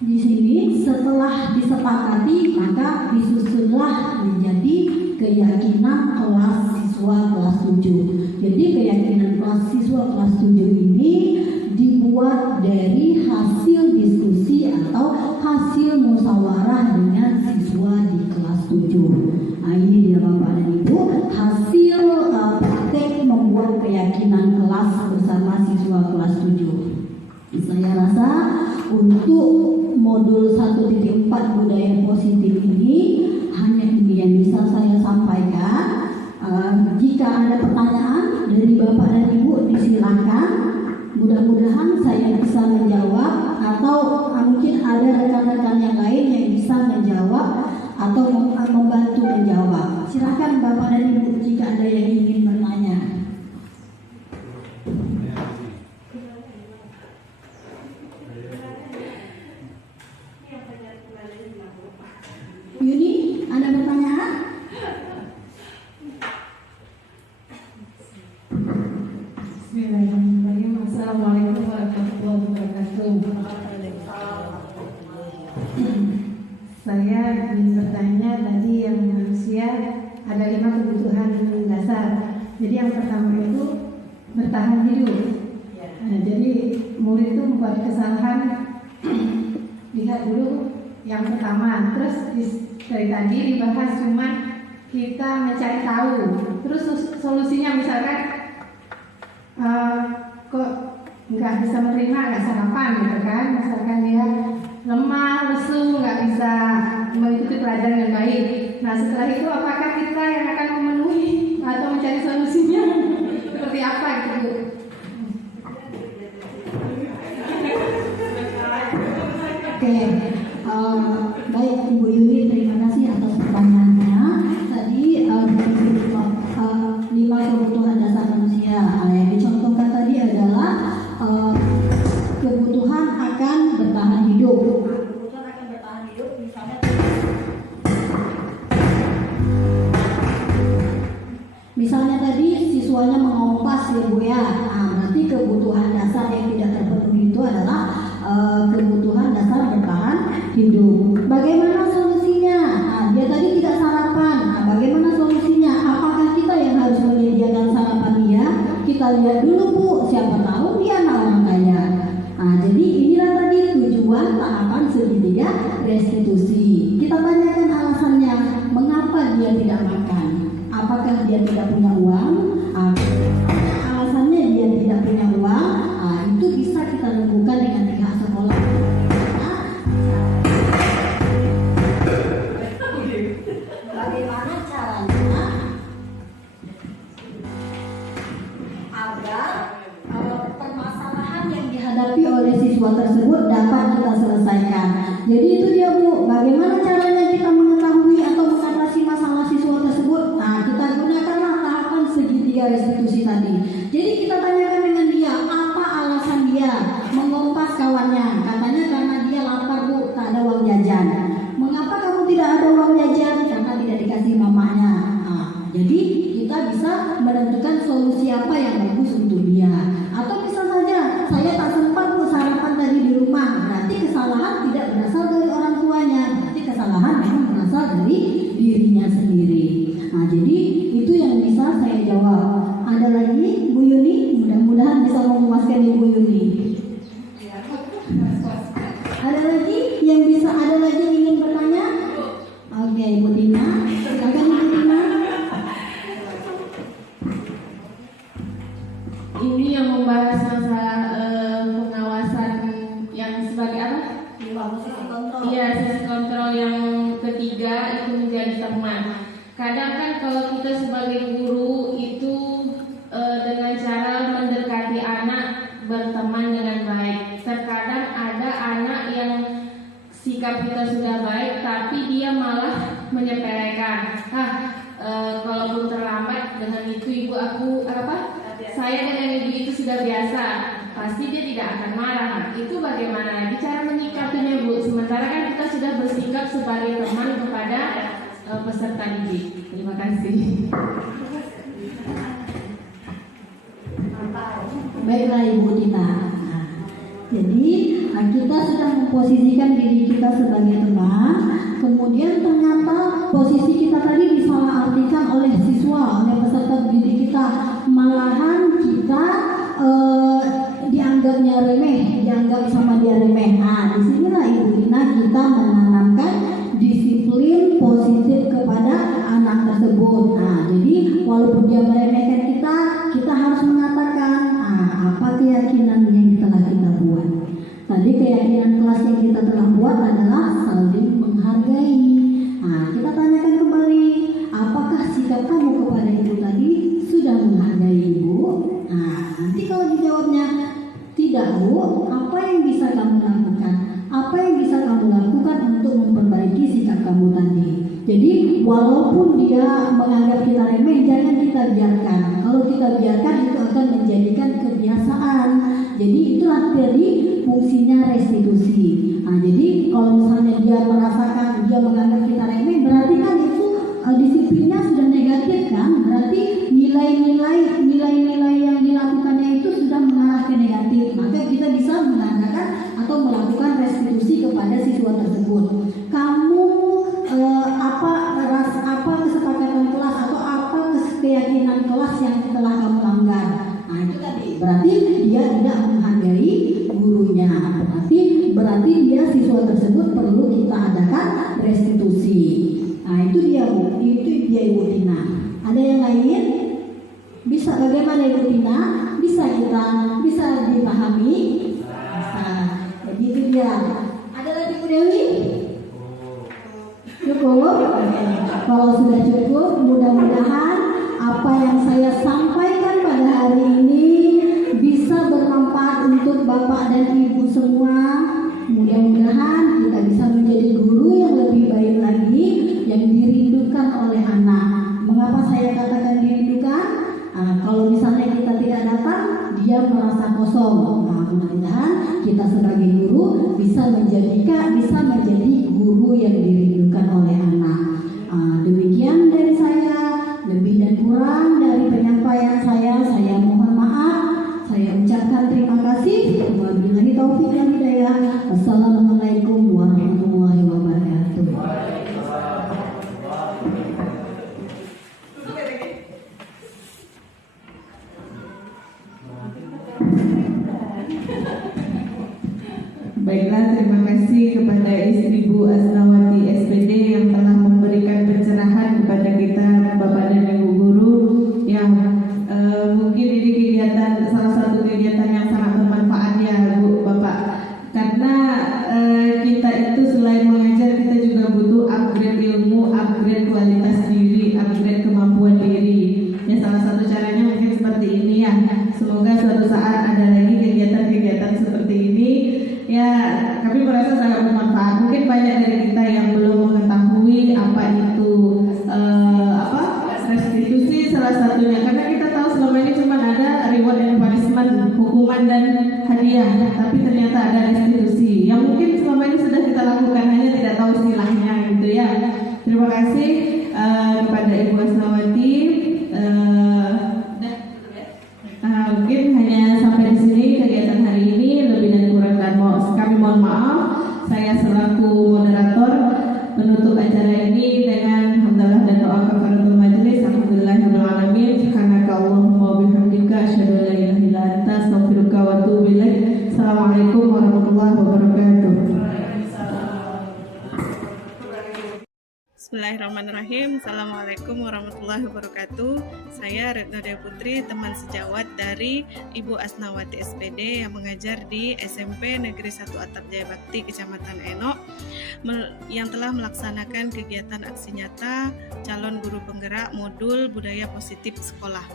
di sini setelah disepakati, maka disusunlah menjadi keyakinan kelas siswa kelas 7. Jadi keyakinan kelas siswa kelas 7 ini dibuat dari hasil diskusi atau hasil musyawarah dengan siswa di kelas 7. Nah, ini dia Bapak dan Ibu, hasil praktek membuat keyakinan kelas bersama siswa kelas 7. Saya rasa untuk modul 1.4 budaya positif ini hanya ini yang bisa saya sampaikan. Jika ada pertanyaan dari Bapak dan Ibu disilakan. Mudah-mudahan saya bisa menjawab atau mungkin ada rekan-rekan yang lain yang bisa menjawab atau membantu menjawab. Silakan Bapak dan Ibu jika ada yang ingin bertanya. Yuni, ada pertanyaan? Bismillahirrahmanirrahim. Assalamualaikum warahmatullahi wabarakatuh. Saya ingin bertanya tadi yang manusia ada 5 kebutuhan dasar. Jadi yang pertama itu bertahan hidup. Jadi murid itu membuat kesalahan. Lihat dulu yang pertama. Terus dari tadi dibahas cuma kita mencari tahu. Terus solusinya misalkan kok nggak bisa menerima, nggak sarapan gitu kan, misalkan dia lemah, lesu, nggak bisa mengikuti pelajaran dengan baik. Nah setelah itu apakah kita yang akan memenuhi atau mencari solusinya seperti apa gitu Bu? Oke, baik Ibu Yuni, terima kasih atas pertanyaannya. Tadi 5 kebutuhan dasar manusia. Yang dicontohkan tadi adalah kebutuhan akan bertahan hidup. Kebutuhan akan bertahan hidup misalnya tadi siswanya mengompas ya Bu ya. Nah, berarti kebutuhan dasar yang tidak terpenuhi itu adalah kebutuhan dasar bertahan hidup. Bagaimana solusinya? Nah, dia tadi tidak sarapan. Nah, bagaimana solusinya? Apakah kita yang harus menyediakan sarapan dia? Kita lihat dulu Bu, siapa tahu dia anak orang kaya. Nah, jadi inilah tadi tujuan tahapan segitiga restitusi. Kita tanyakan alasannya, mengapa dia tidak makan? Apakah dia tidak punya uang? Alasannya dia tidak punya uang. Itu bisa kita lakukan dengan pihak sekolah. Bagaimana caranya agar permasalahan yang dihadapi oleh siswa tersebut dapat kita selesaikan. Jadi itu dia Bu, bagaimana caranya kita mengetahui atau mengatasi masalah siswa tersebut? Nah, kita gunakanlah tahapan segitiga restitusi tadi. Jadi kita tanyakan dengan dia, apa alasan dia mengompas kawannya? Katanya karena dia lapar Bu, tak ada uang jajan. Mengapa kamu tidak ada uang jajan? Karena tidak dikasih mamanya. Nah, jadi kita bisa menentukan solusi apa yang bagus untuk dia. Atau bisa saja, saya tak sempat Bu sarapan tadi di rumah. Berarti kesalahan tidak berasal dari orang tuanya. Berarti kesalahan memang berasal dari dirinya sendiri. Nah, jadi itu yang bisa saya jawab. Ada lagi Bu Yuni? Mudah-mudahan bisa memuaskan Ibu Yuni. Ada lagi yang bisa, ada lagi yang ingin bertanya? Oke, Ibu Tina. Silakan Ibu Tina. Ini yang membahas masalah pengawasan yang sebagai apa? Iya, sisi kontrol yang ketiga itu menjadi teman. Kadang kan kalau kita sebagai guru itu dengan cara mendekati anak berteman dengan baik. Terkadang ada anak yang sikap kita sudah baik tapi dia malah menyepelekan. Kalaupun terlambat dengan itu ibu aku apa? Saya dengan ibu itu sudah biasa. Pasti dia tidak akan marah. Itu bagaimana lagi cara menyikapinya Bu? Sementara kan kita sudah bersikap sebagai teman kepada peserta didik. Terima kasih. Baiklah Ibu Tina. Jadi kita sudah memposisikan diri kita sebagai teman. Kemudian ternyata posisi kita tadi disalahartikan oleh siswa, oleh peserta didik kita. Malahan kita dianggapnya remeh, dianggap sama dia remeh. Nah, disinilah Ibu Tina kita menanamkan disiplin positif kepada anak tersebut. Nah, jadi walaupun dia meremehkan kita, kita harus mengatakan apa keyakinan yang telah kita buat. Tadi keyakinan kelas yang kita telah buat adalah saling menghargai. Nah, kita tanyakan kembali, apakah sikap kamu kepada ibu tadi sudah menghargai ibu? Nah, nanti kalau dijawabnya tidak Bu, apa yang bisa kamu lakukan? Apa yang bisa kamu lakukan untuk memperbaiki sikap kamu tadi? Jadi walaupun dia menganggap kita remeh, jangan kita biarkan. Kalau kita biarkan itu akan menjadikan kebiasaan. Jadi itulah tadi fungsinya restitusi. Nah, jadi kalau misalnya dia merasakan, dia menganggap kita remeh, berarti kan itu disiplinnya sudah negatif kan? Berarti nilai-nilai yang dilakukannya itu sudah mengarah ke negatif. Maka kita bisa mengatakan atau melakukan restitusi kepada siswa tersebut. Kamu apa kesepakatan kelas atau apa keyakinan kelas yang telah kamu langgar? Nah, itu tadi berarti dia tidak menghargai gurunya. Berarti dia siswa tersebut perlu kita adakan restitusi. Nah, itu dia Bu, itu dia Ibu Tina. Ada yang lain? Bisa bagaimana Ibu Tina? Bisa dipahami? Bisa. Jadi itu dia. Ada lagi Bu Dewi? Cukup? Oke. Kalau sudah cukup, mudah-mudahan apa yang saya sampaikan pada hari ini bisa bermanfaat untuk Bapak dan Ibu semua. Mudah-mudahan kita bisa menjadi guru yang lebih baik lagi, yang dirindukan oleh anak. Mengapa saya katakan dirindukan? Kalau misalnya kita tidak datang, dia merasa kosong. Nah, mudah-mudahan kita sebagai guru bisa menjadi guru yang dirindukan oleh anak. Demikian dari saya, lebih dan kurang dari penyampaian saya mohon maaf. Saya ucapkan terima kasih. Wabillahi taufiq wal hidayah. Assalamualaikum warahmatullahi wabarakatuh. Baiklah, terima kasih kepada Ibu Asnawati SPD yang telah memberikan pencerahan kepada kita Bapak dan Ibu guru yang mungkin ini kegiatan, salah satu kegiatan yang sangat bermanfaat ya Bu Bapak, karena kita itu selain mengajar kita juga butuh upgrade ilmu, upgrade kualitas diri, upgrade kemampuan diri. Ya, salah satu caranya mungkin seperti ini ya. Semoga suatu saat ada lagi kegiatan-kegiatan seperti ini. Ya, kami merasa sangat bermanfaat. Mungkin banyak dari kita yang belum mengetahui apa itu restitusi salah satunya, karena kita tahu selama ini cuma ada reward and punishment, hukuman dan hadiah, tapi ternyata ada restitusi yang mungkin selama ini sudah kita lakukan, hanya tidak tahu istilahnya gitu ya. Terima kasih kepada Ibu Asnawati. Mungkin hanya sampai di sini kegiatan hari ini. Lebih dan kurang kami mohon maaf. Saya selaku moderator menutup acara ini dengan hamdalah dan doa kafaratul majelis. Alhamdulillahirabbil alamin. Subhanakallahumma wa bihamdika asyhadu an la ilaha illa anta astaghfiruka wa atubu ilaik. Assalamualaikum warahmatullahi wabarakatuh. Bismillahirrahmanirrahim. Assalamualaikum warahmatullahi wabarakatuh. Saya Retno Dea Putri, teman sejawat dari Ibu Asnawati SPD yang mengajar di SMP Negeri 1 Atap Jaya Bakti, Kecamatan Enok, yang telah melaksanakan kegiatan aksi nyata calon guru penggerak modul budaya positif sekolah.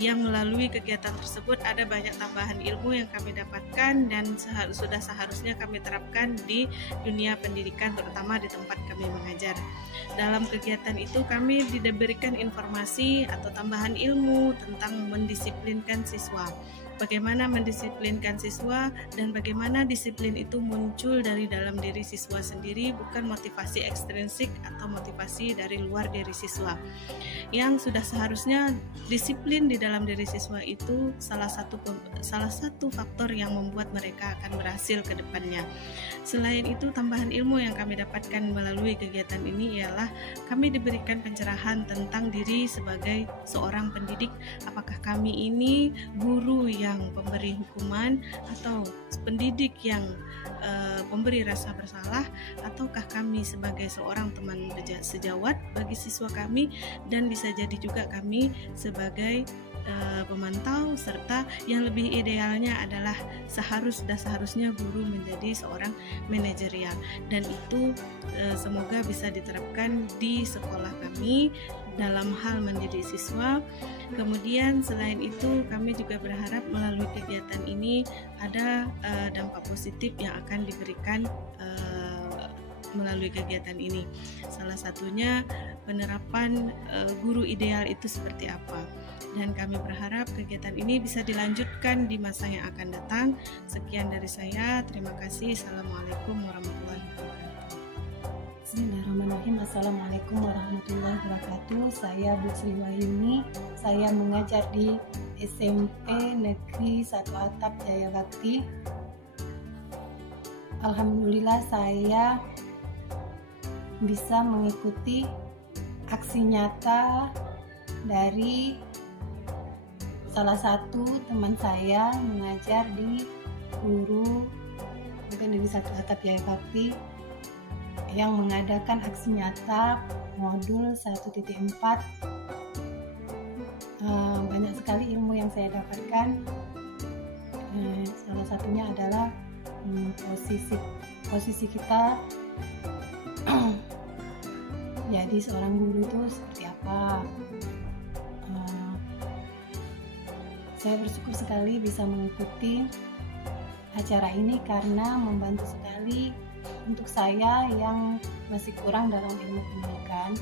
Yang melalui kegiatan tersebut ada banyak tambahan ilmu yang kami dapatkan dan sudah seharusnya kami terapkan di dunia pendidikan, terutama di tempat kami mengajar. Dalam kegiatan itu kami diberikan informasi atau tambahan ilmu tentang mendisiplinkan siswa. bagaimana mendisiplinkan siswa dan bagaimana disiplin itu muncul dari dalam diri siswa sendiri, bukan motivasi ekstrinsik atau motivasi dari luar diri siswa. Yang sudah seharusnya disiplin di dalam diri siswa itu salah satu faktor yang membuat mereka akan berhasil ke depannya. Selain itu, tambahan ilmu yang kami dapatkan melalui kegiatan ini ialah kami diberikan pencerahan tentang diri sebagai seorang pendidik. Apakah kami ini guru yang pemberi hukuman atau pendidik yang pemberi rasa bersalah, ataukah kami sebagai seorang teman sejawat bagi siswa kami, dan bisa jadi juga kami sebagai pemantau, serta yang lebih idealnya adalah seharusnya guru menjadi seorang manajerial, dan itu semoga bisa diterapkan di sekolah kami dalam hal mendidik siswa. Kemudian selain itu kami juga berharap melalui kegiatan ini ada dampak positif yang akan diberikan melalui kegiatan ini. Salah satunya penerapan guru ideal itu seperti apa. Dan kami berharap kegiatan ini bisa dilanjutkan di masa yang akan datang. Sekian dari saya, terima kasih. Assalamualaikum warahmatullahi wabarakatuh. Bismillahirrahmanirrahim. Assalamualaikum warahmatullahi wabarakatuh. Saya Bu Sri Wahyuni. Saya mengajar di SMP Negeri 1 Atap Jaya Bakti. Alhamdulillah saya bisa mengikuti aksi nyata dari salah satu teman saya mengajar di Guru Negeri 1 Atap Jaya Bakti yang mengadakan aksi nyata modul 1.4. Banyak sekali ilmu yang saya dapatkan. Salah satunya adalah posisi kita jadi seorang guru itu seperti apa. Saya bersyukur sekali bisa mengikuti acara ini karena membantu sekali untuk saya yang masih kurang dalam ilmu pendidikan,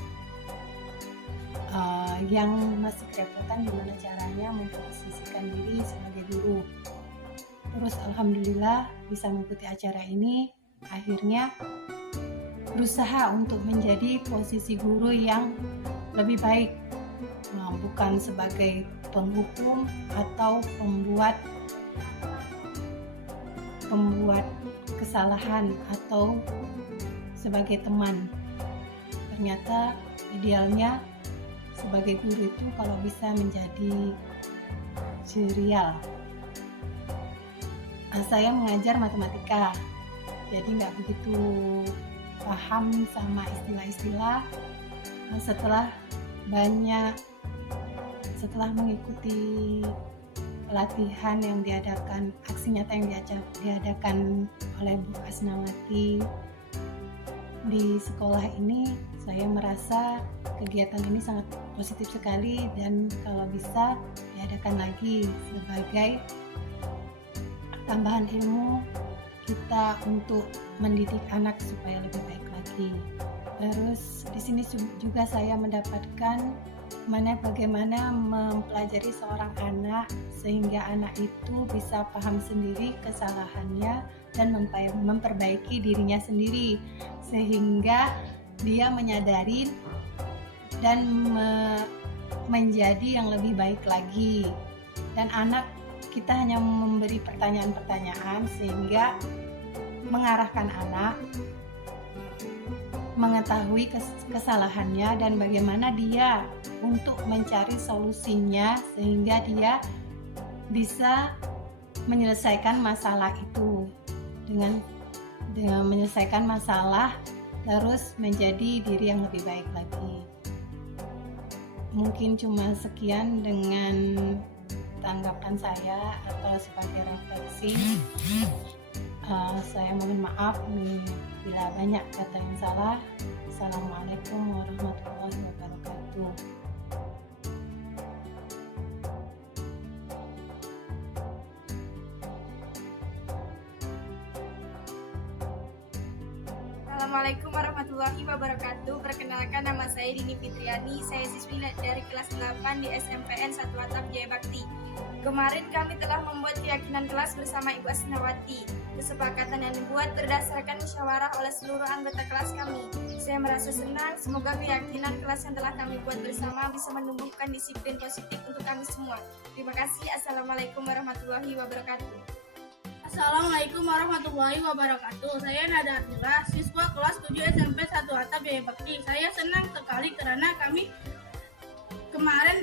yang masih kerepotan gimana caranya memposisikan diri sebagai guru. Terus alhamdulillah bisa mengikuti acara ini, akhirnya berusaha untuk menjadi posisi guru yang lebih baik, bukan sebagai penghukum atau pembuat kesalahan atau sebagai teman. Ternyata idealnya sebagai guru itu kalau bisa menjadi serial. Saya mengajar matematika, jadi nggak begitu paham sama istilah-istilah. Setelah mengikuti pelatihan yang diadakan, aksi nyata yang diadakan oleh Bu Asnawati di sekolah ini, saya merasa kegiatan ini sangat positif sekali dan kalau bisa diadakan lagi sebagai tambahan ilmu kita untuk mendidik anak supaya lebih baik lagi. Terus di sini juga saya mendapatkan bagaimana mempelajari seorang anak sehingga anak itu bisa paham sendiri kesalahannya dan memperbaiki dirinya sendiri sehingga dia menyadari dan menjadi yang lebih baik lagi. Dan anak kita hanya memberi pertanyaan-pertanyaan sehingga mengarahkan anak mengetahui kesalahannya dan bagaimana dia untuk mencari solusinya sehingga dia bisa menyelesaikan masalah itu dengan menyelesaikan masalah terus menjadi diri yang lebih baik lagi. Mungkin cuma sekian dengan tanggapan saya atau sebagai refleksi. Saya mohon maaf bila banyak kata yang salah. Assalamualaikum warahmatullahi wabarakatuh. Assalamualaikum warahmatullahi wabarakatuh. Perkenalkan, nama saya Dini Fitriani. Saya siswi dari kelas 8 di SMPN 1 Atap Jaya Bakti. Kemarin kami telah membuat keyakinan kelas bersama Ibu Asnawati. Kesepakatan yang dibuat berdasarkan musyawarah oleh seluruh anggota kelas kami. Saya merasa senang, semoga keyakinan kelas yang telah kami buat bersama bisa menumbuhkan disiplin positif untuk kami semua. Terima kasih. Assalamualaikum warahmatullahi wabarakatuh. Assalamualaikum warahmatullahi wabarakatuh. Saya Nada Atila, siswa kelas 7 SMP 1 Atap Jaya Bakti. Saya senang sekali karena kemarin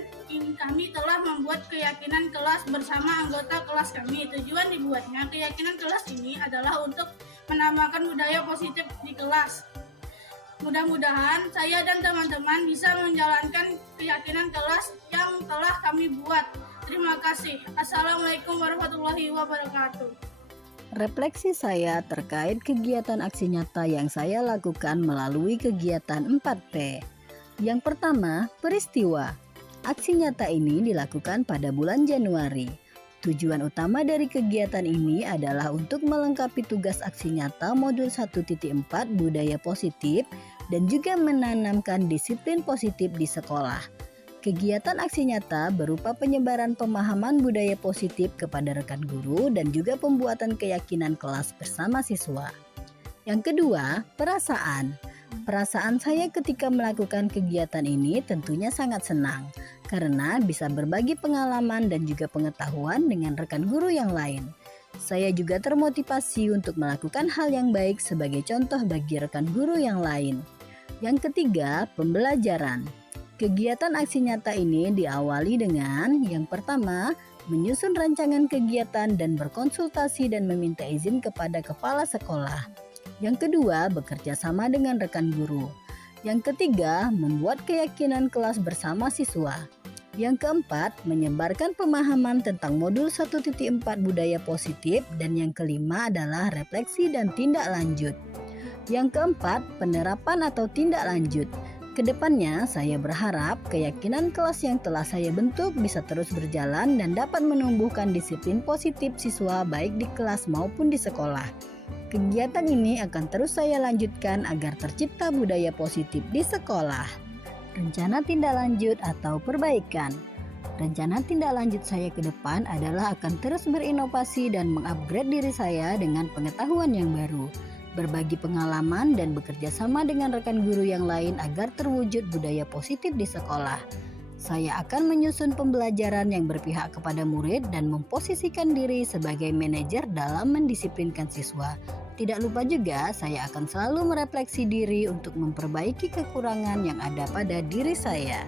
kami telah membuat keyakinan kelas bersama anggota kelas kami. Tujuan dibuatnya keyakinan kelas ini adalah untuk menambahkan budaya positif di kelas. Mudah-mudahan saya dan teman-teman bisa menjalankan keyakinan kelas yang telah kami buat. Terima kasih. Assalamualaikum warahmatullahi wabarakatuh. Refleksi saya terkait kegiatan aksi nyata yang saya lakukan melalui kegiatan 4P. Yang pertama, peristiwa. Aksi nyata ini dilakukan pada bulan Januari. Tujuan utama dari kegiatan ini adalah untuk melengkapi tugas aksi nyata modul 1.4 budaya positif dan juga menanamkan disiplin positif di sekolah. Kegiatan aksi nyata berupa penyebaran pemahaman budaya positif kepada rekan guru dan juga pembuatan keyakinan kelas bersama siswa. Yang kedua, perasaan. Perasaan saya ketika melakukan kegiatan ini tentunya sangat senang karena bisa berbagi pengalaman dan juga pengetahuan dengan rekan guru yang lain. Saya juga termotivasi untuk melakukan hal yang baik sebagai contoh bagi rekan guru yang lain. Yang ketiga, pembelajaran. Kegiatan aksi nyata ini diawali dengan yang pertama, menyusun rancangan kegiatan dan berkonsultasi dan meminta izin kepada kepala sekolah. Yang kedua, bekerja sama dengan rekan guru. Yang ketiga, membuat keyakinan kelas bersama siswa. Yang keempat, menyebarkan pemahaman tentang modul 1.4 budaya positif. Dan yang kelima adalah refleksi dan tindak lanjut. Yang keempat, penerapan atau tindak lanjut. Kedepannya, saya berharap keyakinan kelas yang telah saya bentuk bisa terus berjalan dan dapat menumbuhkan disiplin positif siswa baik di kelas maupun di sekolah. Kegiatan ini akan terus saya lanjutkan agar tercipta budaya positif di sekolah. Rencana tindak lanjut atau perbaikan. Rencana tindak lanjut saya ke depan adalah akan terus berinovasi dan mengupgrade diri saya dengan pengetahuan yang baru, berbagi pengalaman dan bekerja sama dengan rekan guru yang lain agar terwujud budaya positif di sekolah. Saya akan menyusun pembelajaran yang berpihak kepada murid dan memposisikan diri sebagai manajer dalam mendisiplinkan siswa. Tidak lupa juga, saya akan selalu merefleksi diri untuk memperbaiki kekurangan yang ada pada diri saya.